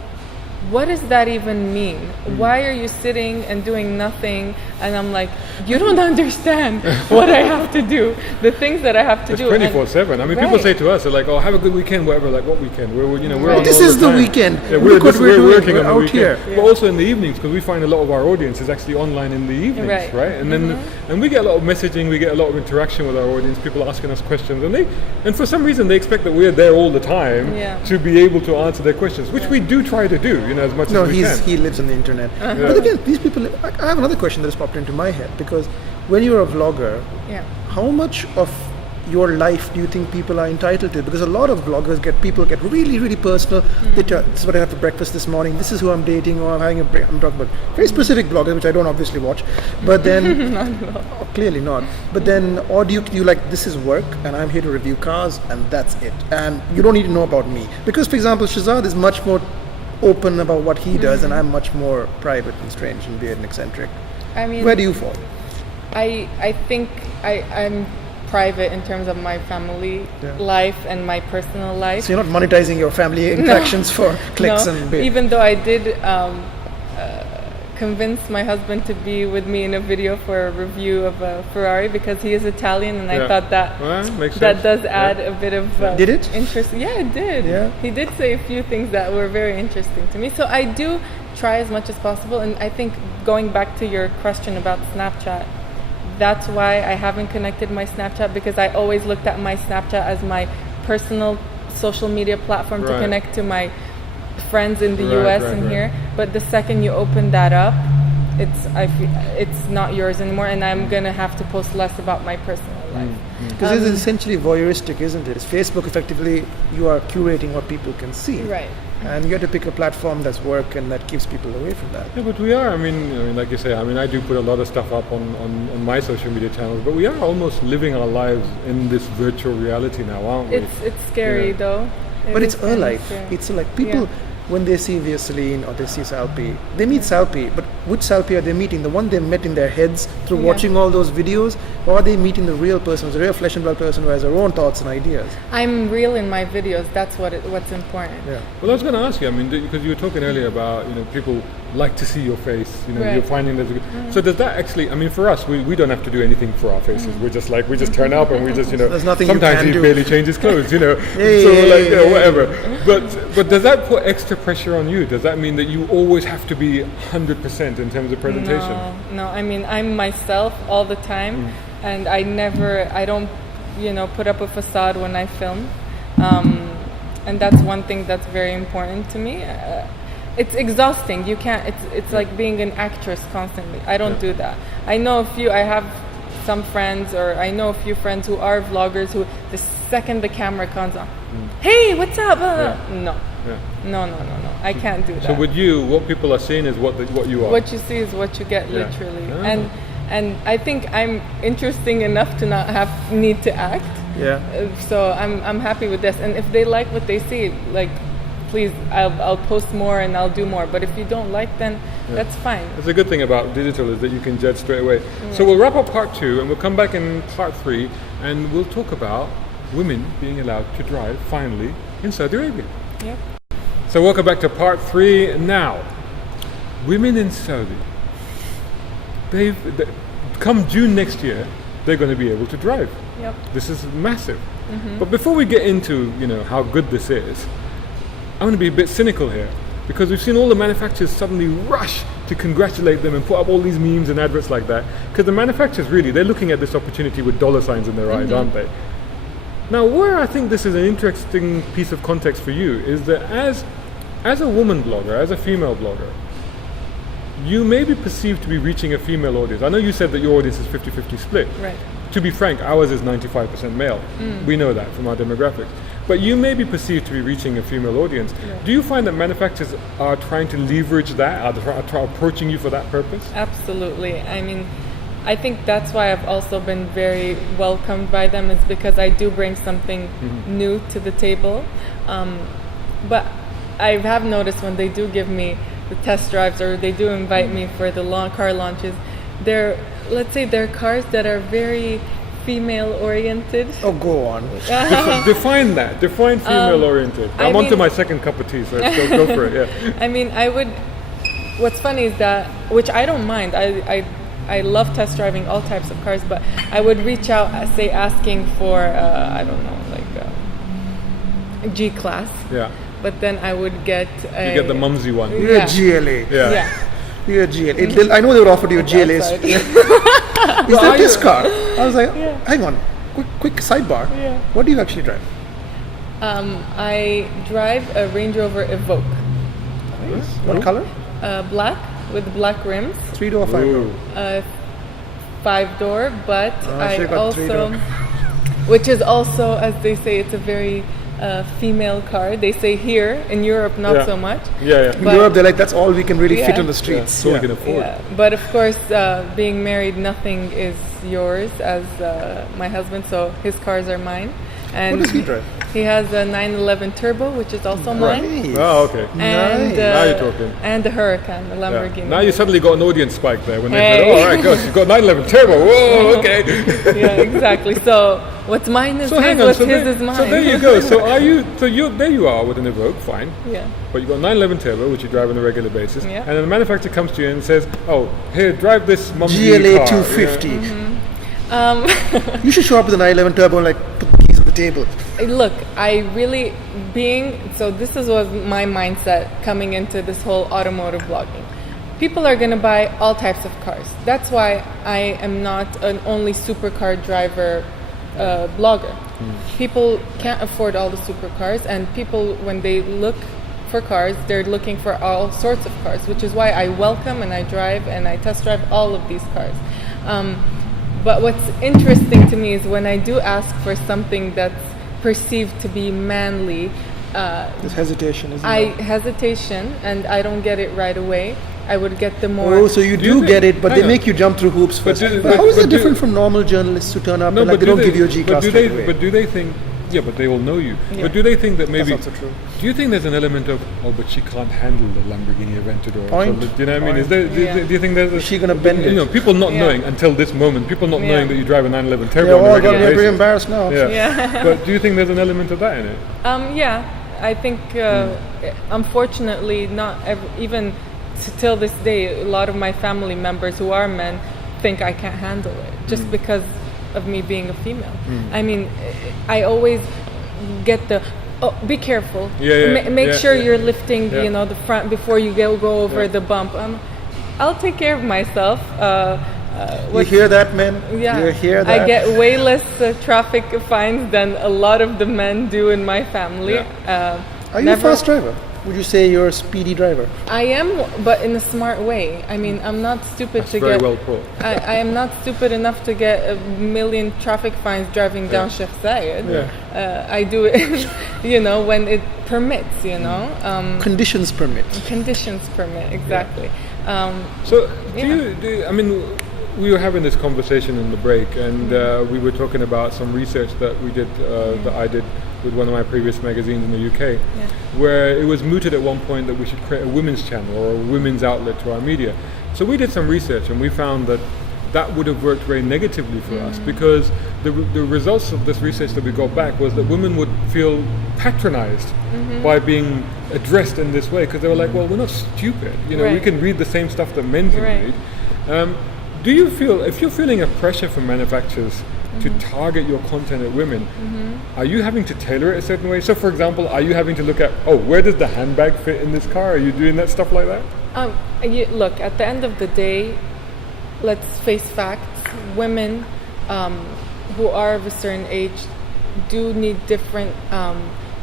what does that even mean? Why are you sitting and doing nothing? And I'm like, you don't understand what I have to do, the things that I have to do. It's 24/7. People say to us, they're like, oh, have a good weekend, whatever. Like, what weekend? We're on this is the weekend. Yeah, we're working on the out weekend. here. But also in the evenings, because we find a lot of our audience is actually online in the evenings, right? And then and we get a lot of messaging, we get a lot of interaction with our audience, people asking us questions, and for some reason they expect that we're there all the time to be able to answer their questions, which we do try to do, as much as we can. He lives on the internet. But again, these people, I have another question that has popped into my head, because when you're a vlogger, how much of your life do you think people are entitled to? Because a lot of vloggers get really, really personal. They tell, this is what I had for breakfast this morning, this is who I'm dating, or I'm having a break. I'm talking about very specific vloggers, which I don't obviously watch. But then, clearly not. But then, or do you like, this is work, and I'm here to review cars, and that's it. And you don't need to know about me. Because, for example, Shahzad is much more open about what he does, and I'm much more private and strange and weird and eccentric. Where do you fall? I think I'm private in terms of my family life and my personal life. So you're not monetizing your family interactions for clicks and bits. Even though I did convince my husband to be with me in a video for a review of a Ferrari, because he is Italian, and I thought that that does add a bit of did it? interest. Yeah, it did. Yeah. He did say a few things that were very interesting to me. So I do try as much as possible, and I think going back to your question about Snapchat, that's why I haven't connected my Snapchat, because I always looked at my Snapchat as my personal social media platform to connect to my friends in the US and here. But the second you open that up, it's not yours anymore, and I'm gonna have to post less about my personal life. Because it's essentially voyeuristic, isn't it? It's Facebook, effectively, you are curating what people can see. Right. And you have to pick a platform that's work and that keeps people away from that. Yeah, but we are. Like you say, I do put a lot of stuff up on my social media channels, but we are almost living our lives in this virtual reality now, aren't we? It's scary though. But it's our life. It's like people, when they see Celine or they see Salpi, they meet Salpi, but which Salpi are they meeting? The one they met in their heads through watching all those videos, or are they meeting the real person, the real flesh and blood person who has their own thoughts and ideas? I'm real in my videos. That's what's important. Yeah. Well, I was going to ask you, because you were talking earlier about, people like to see your face, you're finding that. So does that actually, for us, we don't have to do anything for our faces. We're just we just turn up and we just, There's nothing sometimes you can he do. barely changes clothes, whatever. But does that put extra pressure on you? Does that mean that you always have to be 100% in terms of presentation? No. I'm myself all the time, and I don't, put up a facade when I film. and that's one thing that's very important to me. It's exhausting. You can't. It's like being an actress constantly. I don't do that. I have some friends, or I know a few friends who are vloggers who the second the camera comes on, hey, what's up? No. No. I can't do that. So with you, what people are seeing is what you are. What you see is what you get, literally. And I think I'm interesting enough to not need to act. Yeah. So I'm happy with this. And if they like what they see, like, please, I'll post more and I'll do more. But if you don't like, then that's fine. It's a good thing about digital is that you can judge straight away. So we'll wrap up part 2 and we'll come back in part 3 and we'll talk about women being allowed to drive finally in Saudi Arabia. Yep. So welcome back to part 3 now. Women in Saudi, come June next year, they're going to be able to drive. Yep. This is massive. But before we get into how good this is, I'm going to be a bit cynical here, because we've seen all the manufacturers suddenly rush to congratulate them and put up all these memes and adverts like that, because the manufacturers they're looking at this opportunity with dollar signs in their eyes, aren't they? Now, where I think this is an interesting piece of context for you is that as a woman blogger, as a female blogger, you may be perceived to be reaching a female audience. I know you said that your audience is 50-50 split. Right. To be frank, ours is 95% male. We know that from our demographics. But you may be perceived to be reaching a female audience. Yeah. Do you find that manufacturers are trying to leverage that, are approaching you for that purpose? Absolutely. I mean, I think that's why I've also been very welcomed by them, is because I do bring something new to the table. But I have noticed when they do give me the test drives, or they do invite me for the car launches, they're cars that are very female oriented. Oh, go on. Define that. Define female oriented. I'm onto my second cup of tea, so let's go for it. Yeah. I mean, what's funny is that, which I don't mind. I love test driving all types of cars, but I would reach out, say, asking for I don't know, like a G-Class. Yeah. But then I would get you get the mumsy one. You're a GLA. Yeah. You're a GLA. I know they would offer you GLAs. Is that this car? I was like, hang on, quick sidebar. Yeah. What do you actually drive? I drive a Range Rover Evoque. Nice. What color? Black, with black rims. 3-door or 5-door? 5-door, but I also, 3-door. which is also, as they say, it's a very female car. They say here in Europe, not so much. In Europe, they're like, that's all we can really fit on the streets. So we can afford. Yeah. But of course, being married, nothing is yours, as my husband. So his cars are mine. And what does he drive? He has a 911 Turbo, which is also mine. Oh, okay. And, now you're talking. And the Huracan, the Lamborghini. Yeah. Now you suddenly got an audience spike there when they said, "Oh, all right, gosh, you've got 911 Turbo." Whoa, okay. Yeah, exactly. So what's mine is his. What's his is mine. So there you go. So there you are with an Evoque, fine. Yeah. But you got 911 Turbo, which you drive on a regular basis. Yeah. And then the manufacturer comes to you and says, "Oh, here, drive this mumsy GLA car." 250. Yeah. You should show up with a 911 Turbo and put the keys on the table. Look, this was my mindset coming into this whole automotive blogging. People are going to buy all types of cars. That's why I am not an only supercar driver blogger. People can't afford all the supercars, and people, when they look for cars, they're looking for all sorts of cars, which is why I welcome and I drive and I test drive all of these cars. But what's interesting to me is when I do ask for something that's perceived to be manly, there's hesitation, isn't there? Hesitation, and I don't get it right away. I would get the more. Oh, so you do get it, but they make you jump through hoops first. But how is it different from normal journalists who turn up and they don't give you a G-Class straight away? But do they think? Yeah, but they will know you. Yeah. But do they think that maybe? That's also true. Do you think there's an element of, but she can't handle the Lamborghini Aventador? Point. So, do you know what I mean? Is there? Do you think there's? Is she gonna bend it? People not knowing until this moment. People not knowing that you drive a 911 Turbo. They're on a all regular going to be basis. embarrassed now. Yeah. But do you think there's an element of that in it? Yeah, I think unfortunately even till this day, a lot of my family members who are men think I can't handle it just because of me being a female. I mean, I always get be careful. Make sure you're lifting, the front before you go over the bump. I'll take care of myself. You hear that, men? Yeah, you hear that? I get way less traffic fines than a lot of the men do in my family. Yeah. Are you a fast driver? Would you say you're a speedy driver? I am, but in a smart way. I mean, I'm not stupid That's to very get. well put. I am not stupid enough to get a million traffic fines driving down Sheikh Zayed. Yeah. I do it, when it permits. Conditions permit. Conditions permit, exactly. So, I mean, we were having this conversation in the break, and we were talking about some research that we did, that I did with one of my previous magazines in the UK, where it was mooted at one point that we should create a women's channel or a women's outlet to our media. So we did some research, and we found that would have worked very negatively for us, because the results of this research that we got back was that women would feel patronized by being addressed in this way, because they were like, well, we're not stupid, we can read the same stuff that men can read. Do you feel, if you're feeling a pressure from manufacturers to target your content at women, are you having to tailor it a certain way? So, for example, are you having to look at, where does the handbag fit in this car? Are you doing that stuff like that? Look, at the end of the day, let's face facts. Women who are of a certain age do need different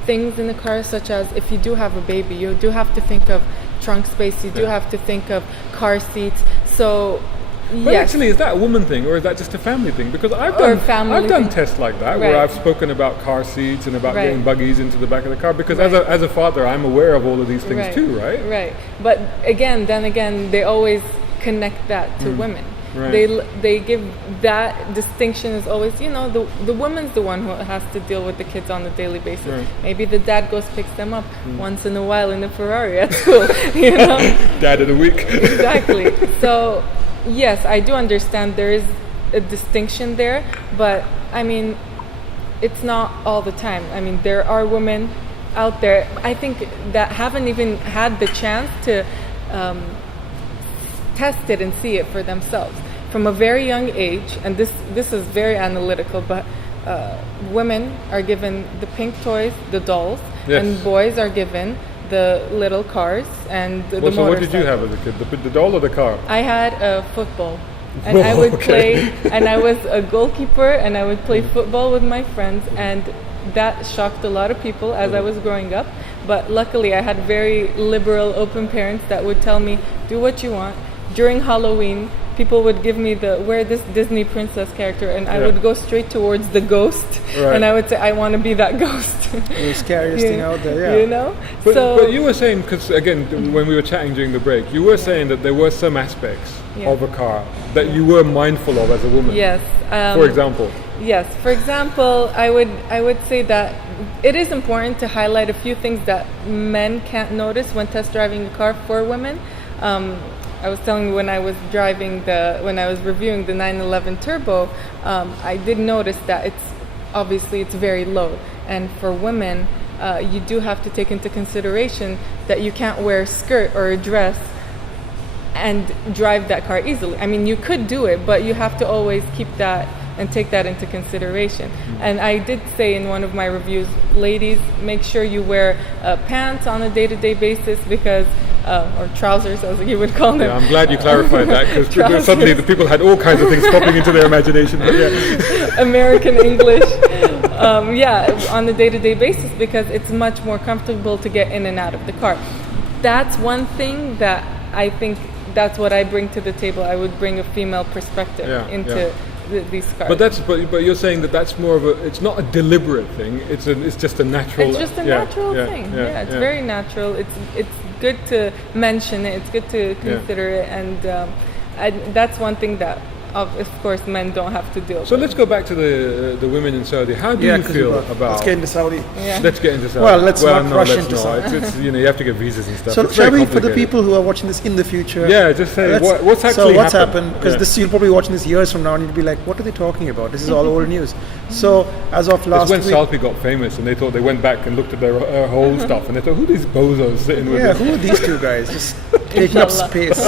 things in the car, such as if you do have a baby, you do have to think of trunk space, you do have to think of car seats. So, but actually, is that a woman thing, or is that just a family thing? Because I've done tests like that, where I've spoken about car seats and about getting buggies into the back of the car. Because as a father, I'm aware of all of these things too, right? Right. But then again, they always connect that to women. Right. They give that distinction is always, the woman's the one who has to deal with the kids on a daily basis. Right. Maybe the dad goes picks them up once in a while in a Ferrari at school. Dad of the week. Exactly. So. Yes, I do understand there is a distinction there, but I mean, it's not all the time. I mean, there are women out there, I think, that haven't even had the chance to test it and see it for themselves. From a very young age, and this is very analytical, but women are given the pink toys, the dolls, and boys are given the little cars and the motorcycles. So what did you have as a kid? The doll or the car? I had a football. And I would play, and I was a goalkeeper, and I would play football with my friends, and that shocked a lot of people as I was growing up. But luckily I had very liberal, open parents that would tell me, do what you want. During Halloween, people would give me wear this Disney princess character, and I would go straight towards the ghost, and I would say, I want to be that ghost. The scariest thing out there, But you were saying, because again, when we were chatting during the break, you were saying that there were some aspects of a car that you were mindful of as a woman. Yes. For example? Yes. For example, I would say that it is important to highlight a few things that men can't notice when test driving a car for women. I was telling you when I was reviewing the 911 Turbo, I did notice that it's very low, and for women, you do have to take into consideration that you can't wear a skirt or a dress and drive that car easily. I mean, you could do it, but you have to always keep that and take that into consideration. And I did say in one of my reviews, ladies, make sure you wear pants on a day-to-day basis, because or trousers, as you would call them. Yeah, I'm glad you clarified that, because suddenly the people had all kinds of things popping into their imagination. But American English. On a day-to-day basis, because it's much more comfortable to get in and out of the car. That's one thing that I think that's what I bring to the table. I would bring a female perspective into these cars. But you're saying that's more of it's not a deliberate thing. It's just a natural. It's just a natural thing. It's very natural. It's good to mention it. It's good to consider it, and that's one thing that, of course, men don't have to deal with. So let's go back to the women in Saudi. How do you feel about? Let's get into Saudi. Let's get into Saudi. Well, let's not rush into Saudi. It's you have to get visas and stuff. So shall we, for the people who are watching this in the future? Yeah, just say what's actually happened. Because you'll probably be watching this years from now, and you'll be like, what are they talking about? This is all old news. So as of last week, when Salpi got famous, and they went back and looked at their whole stuff, and they thought, who are these bozos sitting with? Yeah, who are these two guys just taking up space?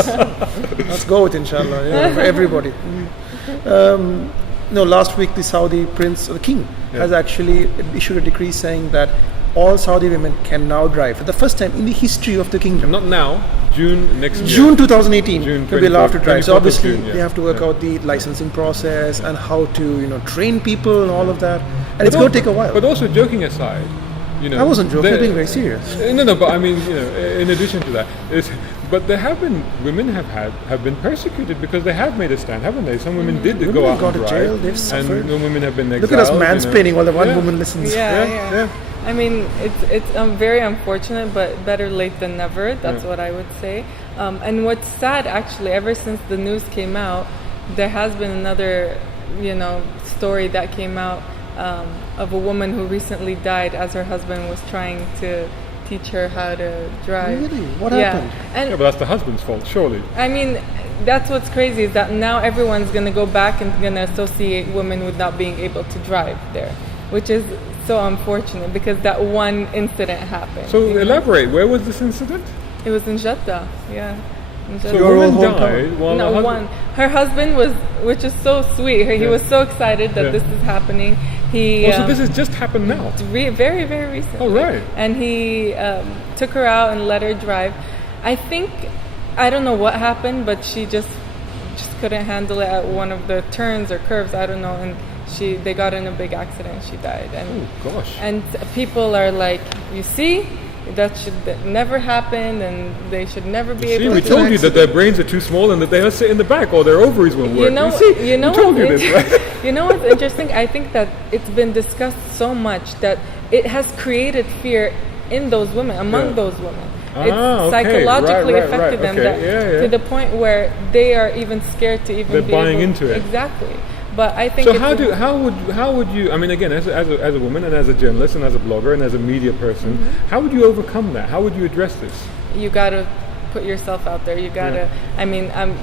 Let's go with inshallah, for everybody. Last week the Saudi prince, or the king, has actually issued a decree saying that all Saudi women can now drive for the first time in the history of the kingdom. Not now. June next year. June 2018 June to be allowed to drive. So 24th of obviously June, yeah. they have to work out the licensing process and how to train people and all of that, and But it's going to take a while. But also, joking aside, I wasn't joking. I was being very serious. No, but I mean, in addition to that, but there have been women have been persecuted because they have made a stand, haven't they? Some women did Women go have out gone and to drive, jail. They've suffered. and no women have been exiled. Look at us mansplaining while the one Yeah. woman listens. Yeah. I mean, it's very unfortunate, but better late than never. That's what I would say. And what's sad, actually, ever since the news came out, there has been another, story that came out of a woman who recently died as her husband was trying to teach her how to drive. Really? What happened? But that's the husband's fault, surely. I mean, that's what's crazy is that now everyone's going to go back and going to associate women with not being able to drive there, which is so unfortunate because that one incident happened. So elaborate, where was this incident? It was in Jeddah, yeah. So a woman died while her husband was, which is so sweet. He was so excited that this is happening. So this has just happened now? Very, very recently. Oh, right. And he took her out and let her drive. I don't know what happened, but she just couldn't handle it at one of the turns or curves, I don't know, and they got in a big accident. She died. And, oh gosh. And people are like, you see, that should never happen, and they should never be able to. We told you that their brains are too small and that they have to sit in the back or their ovaries won't work. You know what's interesting? I think that it's been discussed so much that it has created fear in those women, among those women. It's psychologically affected them to the point where they are even scared to even be buying into it. Exactly. But I think so. How would you? I mean, again, as a woman and as a journalist and as a blogger and as a media person, how would you overcome that? How would you address this? You gotta put yourself out there. You gotta. I mean, I'm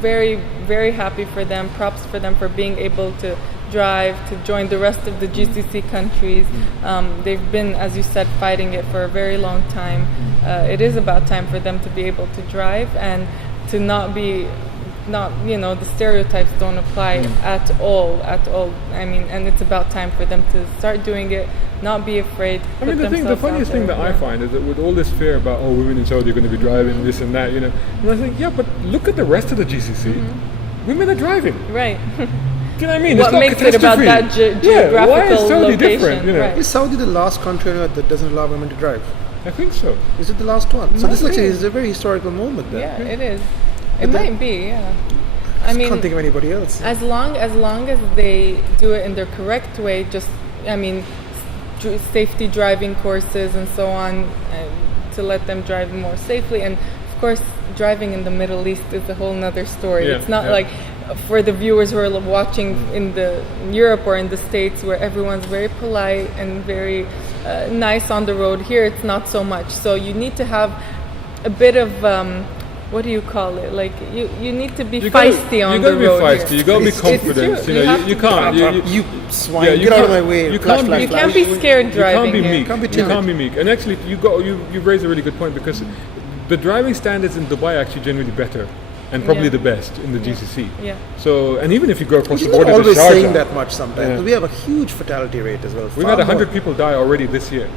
very, very happy for them. Props for them for being able to drive, to join the rest of the GCC countries. They've been, as you said, fighting it for a very long time. It is about time for them to be able to drive and to not be. The stereotypes don't apply at all. I mean, and it's about time for them to start doing it, not be afraid. I mean, the funniest thing that I find is that with all this fear about, women in Saudi are going to be driving this and that, and I think, but look at the rest of the GCC. Women are driving. Right. Do you know what I mean? What makes it about that geographical why is Saudi location? different? Right. Is Saudi the last country on earth that doesn't allow women to drive? I think so. Is it the last one? So this actually is a very historical moment then. Yeah, it is. It might be, yeah. I can't think of anybody else. As long as they do it in the correct way, safety driving courses and so on, to let them drive more safely. And of course, driving in the Middle East is a whole nother story. It's not like for the viewers who are watching in Europe or in the States, where everyone's very polite and very nice on the road. Here, it's not so much. So you need to have a bit of what do you call it? Like you need to be feisty on the road. You gotta be feisty. You gotta be confident. You can't. You swine. Get out of my way. You can't be scared driving. You can't be meek. And actually, you raise a really good point, because the driving standards in Dubai are actually generally better and probably the best in the GCC. Yeah. So, and even if you go across the border to Sharjah, always saying that much sometimes. Yeah. We have a huge fatality rate as well. We've had 100 people die already this year.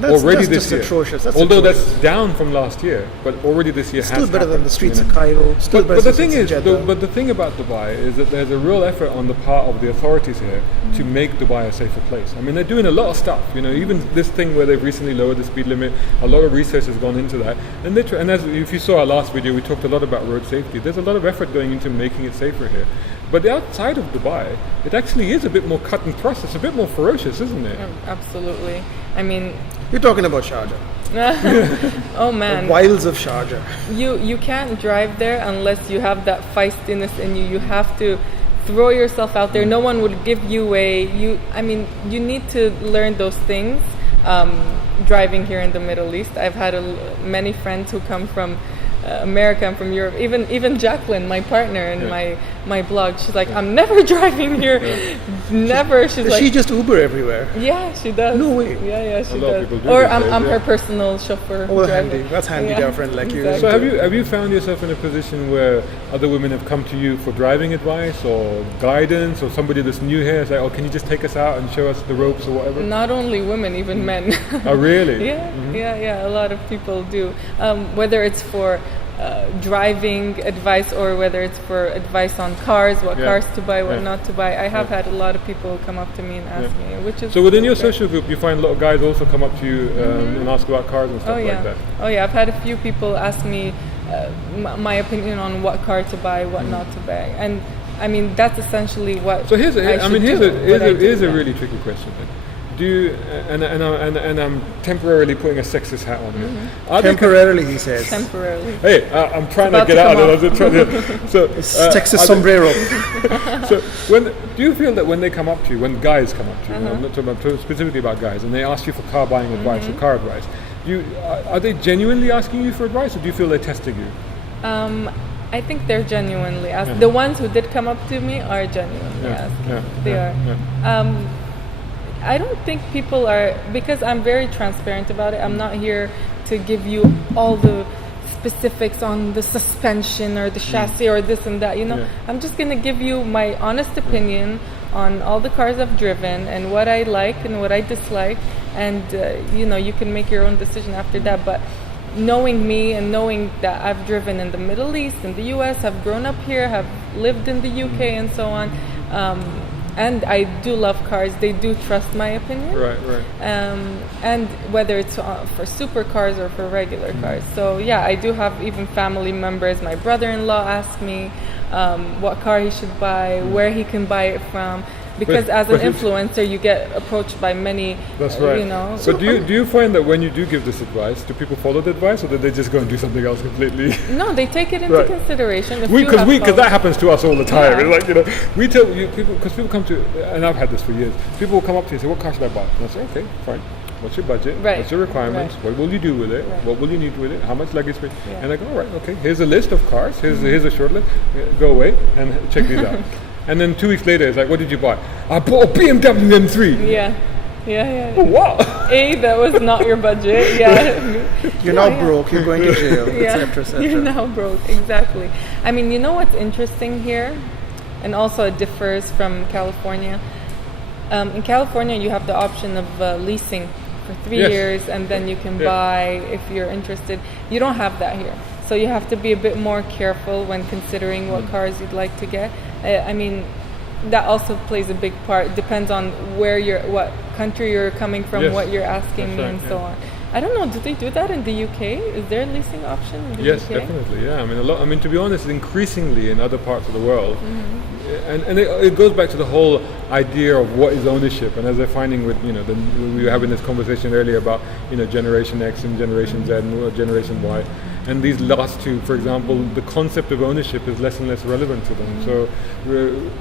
That's just atrocious. Although that's down from last year, but already this year still better than the streets of Cairo. But the thing is, but the thing about Dubai is that there's a real effort on the part of the authorities here to make Dubai a safer place. I mean, they're doing a lot of stuff. Even this thing where they've recently lowered the speed limit, a lot of research has gone into that. And if you saw our last video, we talked a lot about road safety. There's a lot of effort going into making it safer here. But outside of Dubai, it actually is a bit more cut and thrust. It's a bit more ferocious, isn't it? Absolutely. I mean, you're talking about Sharjah. Oh man, the wilds of Sharjah. You can't drive there unless you have that feistiness in you. You have to throw yourself out there. No one would give you way. You need to learn those things. Driving here in the Middle East, I've had many friends who come from America and from Europe. Even Jacqueline, my partner in my blog, she's like, I'm never driving here. Never. Does she just Uber everywhere? Yeah, she does. No way. Yeah, she does. Or I'm her personal chauffeur. Oh, handy. That's handy to have a friend like you. So have you found yourself in a position where other women have come to you for driving advice or guidance, or somebody that's new here say, can you just take us out and show us the ropes or whatever? Not only women, even men. Oh, really? Yeah, a lot of people do. Whether it's for driving advice, or whether it's for advice on cars, what cars to buy, what not to buy. I have had a lot of people come up to me and ask me, which is so within your social group, you find a lot of guys also come up to you and ask about cars and stuff like that. Oh yeah, I've had a few people ask me my opinion on what car to buy, what not to buy, and I mean that's essentially what. So here's a really tricky question then. Do you, and I'm temporarily putting a sexist hat on here. Temporarily, he says. Temporarily. Hey, I'm trying to get out of it. So sexist sombrero. So do you feel that when they come up to you, when guys come up to you, I'm not talking specifically about guys, and they ask you for car buying advice or car advice, are they genuinely asking you for advice, or do you feel they're testing you? I think they're genuinely asking. The ones who did come up to me are genuinely asking. They are. I don't think people are, because I'm very transparent about it. I'm not here to give you all the specifics on the suspension or the chassis or this and that, I'm just going to give you my honest opinion on all the cars I've driven and what I like and what I dislike, and you can make your own decision after that. But knowing me and knowing that I've driven in the Middle East, in the US, I've grown up here, have lived in the UK and so on, and I do love cars. They do trust my opinion. Right. And whether it's for supercars or for regular cars. So yeah, I do have even family members. My brother-in-law asked me what car he should buy, where he can buy it from. Because as an influencer, you get approached by many. That's right. So do you find that when you do give this advice, do people follow the advice, or do they just go and do something else completely? No, they take it into consideration. Because that happens to us all the time. Yeah. It's like we tell you people, because people come to, and I've had this for years. People will come up to you and say, "What car should I buy?" And I say, "Okay, fine. What's your budget? Right. What's your requirements? Right. What will you do with it? Right. What will you need with it? How much luggage space?" Yeah. And I go, "All right, okay. Here's a list of cars. Here's a short list. Go away and check these out." And then 2 weeks later, it's like, "What did you buy?" "I bought a BMW M3. Yeah. Oh, wow. That was not your budget. Yeah. You're now broke. You're going to jail, etc. You're now broke. Exactly. I mean, you know what's interesting here, and also it differs from California. In California, you have the option of leasing for 3 years, and then you can buy if you're interested. You don't have that here. So you have to be a bit more careful when considering what cars you'd like to get. I mean, that also plays a big part. Depends on what country you're coming from, what you're asking me, and so on. I don't know. Do they do that in the UK? Is there a leasing option in the UK? Yes, definitely. Yeah. I mean, to be honest, increasingly in other parts of the world, and it goes back to the whole idea of what is ownership. And as they're finding with we were having this conversation earlier about Generation X and Generation Z and Generation Y. And these last two, for example, the concept of ownership is less and less relevant to them. So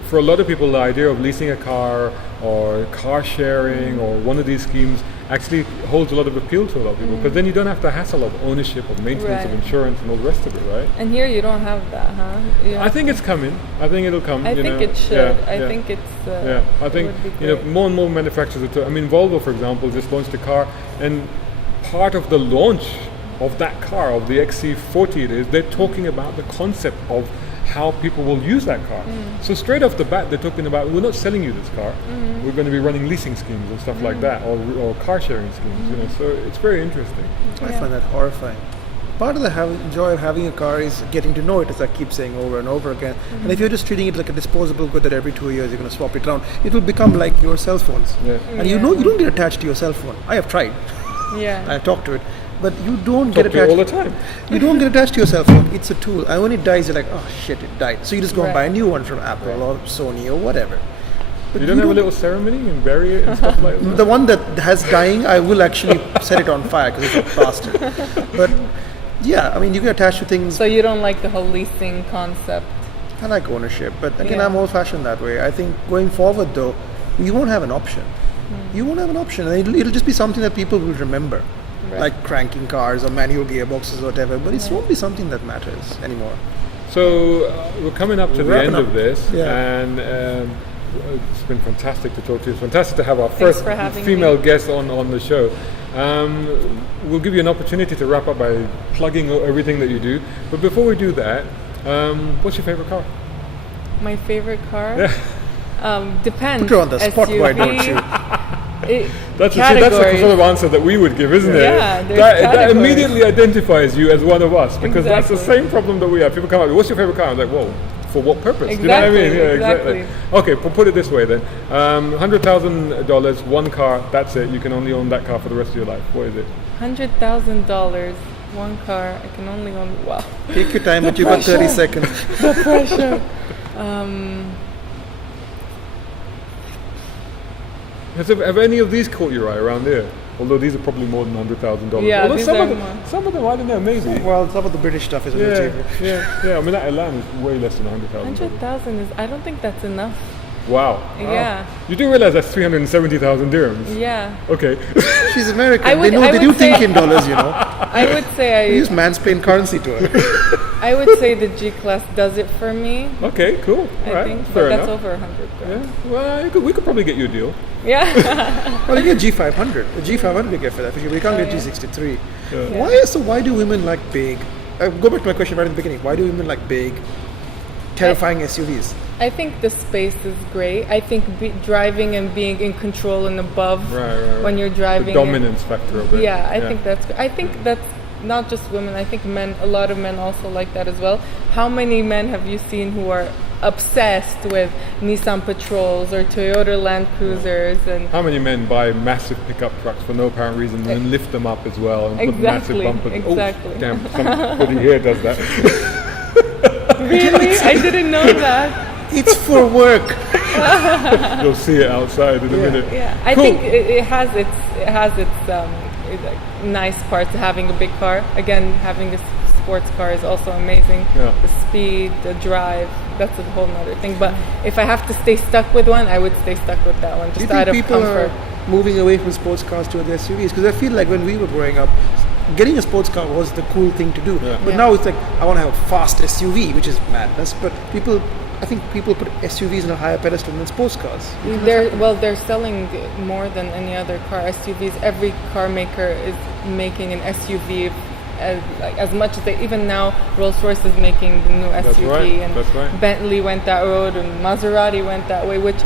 for a lot of people, the idea of leasing a car or car sharing or one of these schemes actually holds a lot of appeal to a lot of people, because then you don't have the hassle of ownership, of maintenance, of insurance, and all the rest of it, right? And here you don't have that, huh? I think it's coming. I think it'll come. I think it should. I think it's. I think more and more manufacturers are. Volvo, for example, just launched a car, and part of the launch of that car, of the XC40 they're talking about the concept of how people will use that car. So straight off the bat, they're talking about, we're not selling you this car, we're going to be running leasing schemes and stuff like that, or car sharing schemes, so it's very interesting. I find that horrifying. Part of the joy of having a car is getting to know it, as I keep saying over and over again. And if you're just treating it like a disposable good that every 2 years you're going to swap it around, it will become like your cell phones. And you don't get attached to your cell phone. I have tried. I talked to it. But you don't get attached all the time. You don't get attached to your cell phone. It's a tool. And when it dies, you're like, oh shit, it died. So you just go and buy a new one from Apple or Sony or whatever. But you don't have a little ceremony and bury it and stuff like that? The one that has dying, I will actually set it on fire because it's a bastard. But yeah, I mean, you get attached to things. So you don't like the whole leasing concept? I like ownership. But again, I'm old-fashioned that way. I think going forward, though, you won't have an option. You won't have an option. And it'll just be something that people will remember. Like cranking cars or manual gearboxes or whatever, but it won't be something that matters anymore. So we're coming up to the end of this, and it's been fantastic to talk to you. It's fantastic to have our first female guest on the show. We'll give you an opportunity to wrap up by plugging everything that you do. But before we do that, what's your favorite car? My favorite car? Yeah. Depends. Put her on the spot, why don't you? That's the sort of answer that we would give, isn't it? Yeah, that immediately identifies you as one of us, because that's the same problem that we have. People come up, what's your favorite car? I'm like, whoa, for what purpose? Exactly, you know what I mean? Yeah, exactly. Okay, put it this way then. $100,000, one car, that's it. You can only own that car for the rest of your life. What is it? $100,000, one car, I can only own, wow. Take your time, but you've got 30 seconds. The pressure. Have any of these caught your eye around here? Although these are probably more than $100,000. Yeah, although these some are of them, I don't know, maybe. Well, some of the British stuff is a little cheaper. Yeah. I mean, that Elan is way less than $100,000. 100,000 is, I don't think that's enough. Wow. Yeah. You do realize that's 370,000 dirhams? Yeah. Okay. She's American. They do think in dollars, you know. I would say We use mansplain currency to her. I would say the G-Class does it for me. Okay, cool. I All think, right. but Fair that's enough. over 100. Yeah. Well, we could probably get you a deal. Yeah. Well, you get G500. The G500 you get for that. For sure. We can't get G63. Yeah. Why do women like big? Go back to my question right in the beginning. Why do women like big, terrifying SUVs? I think the space is great. I think driving and being in control and above when you're driving. The dominance factor of it. Yeah, I think that's. I think that's not just women. I think men. A lot of men also like that as well. How many men have you seen who are obsessed with Nissan Patrols or Toyota Land Cruisers? And how many men buy massive pickup trucks for no apparent reason and then lift them up as well and put massive bumpers? Exactly. Oh, damn! Somebody here does that. Really? I didn't know that. It's for work. You'll see it outside in a minute. Yeah, I think it has its nice parts. Having a big car, again, having a sports car is also amazing. Yeah. The speed, the drive, that's a whole nother thing. But if I have to stay stuck with one, I would stay stuck with that one, just out of people comfort. are moving away from sports cars to other SUVs? Because I feel like when we were growing up, getting a sports car was the cool thing to do. But now it's like, I want to have a fast SUV, which is madness. But I think people put SUVs on a higher pedestal than sports cars. They're selling more than any other car. SUVs. Every car maker is making an SUV as much as they. Even now, Rolls-Royce is making the new SUV, and Bentley went that road, and Maserati went that way, which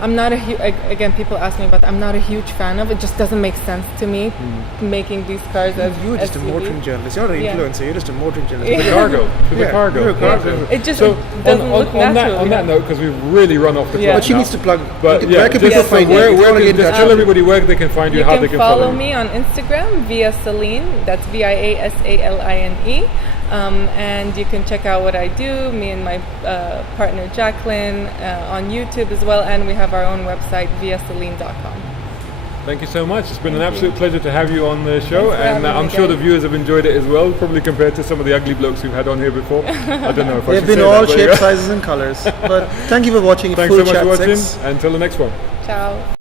I'm not again, people ask me about that. I'm not a huge fan of it. Just doesn't make sense to me making these cars as you're just SUV. a motoring journalist. You're not an influencer. You're just a motoring journalist. To the cargo. You're a cargo. It just so doesn't look natural. On that note, because we've really run off the clock. But she needs to plug. But where can people find you? Just tell everybody where they can find you, how they can follow me on Instagram via Saline. That's VIASALINE. And you can check out what I do, me and my partner Jacqueline, on YouTube as well, and we have our own website, viasaline.com. Thank you so much. It's been an absolute pleasure to have you on the show, and I'm sure the viewers have enjoyed it as well, probably compared to some of the ugly blokes we've had on here before. I don't know if I should say that. They've been all shapes, sizes and colors. But thank you for watching. Thanks so much for watching. Until the next one. Ciao.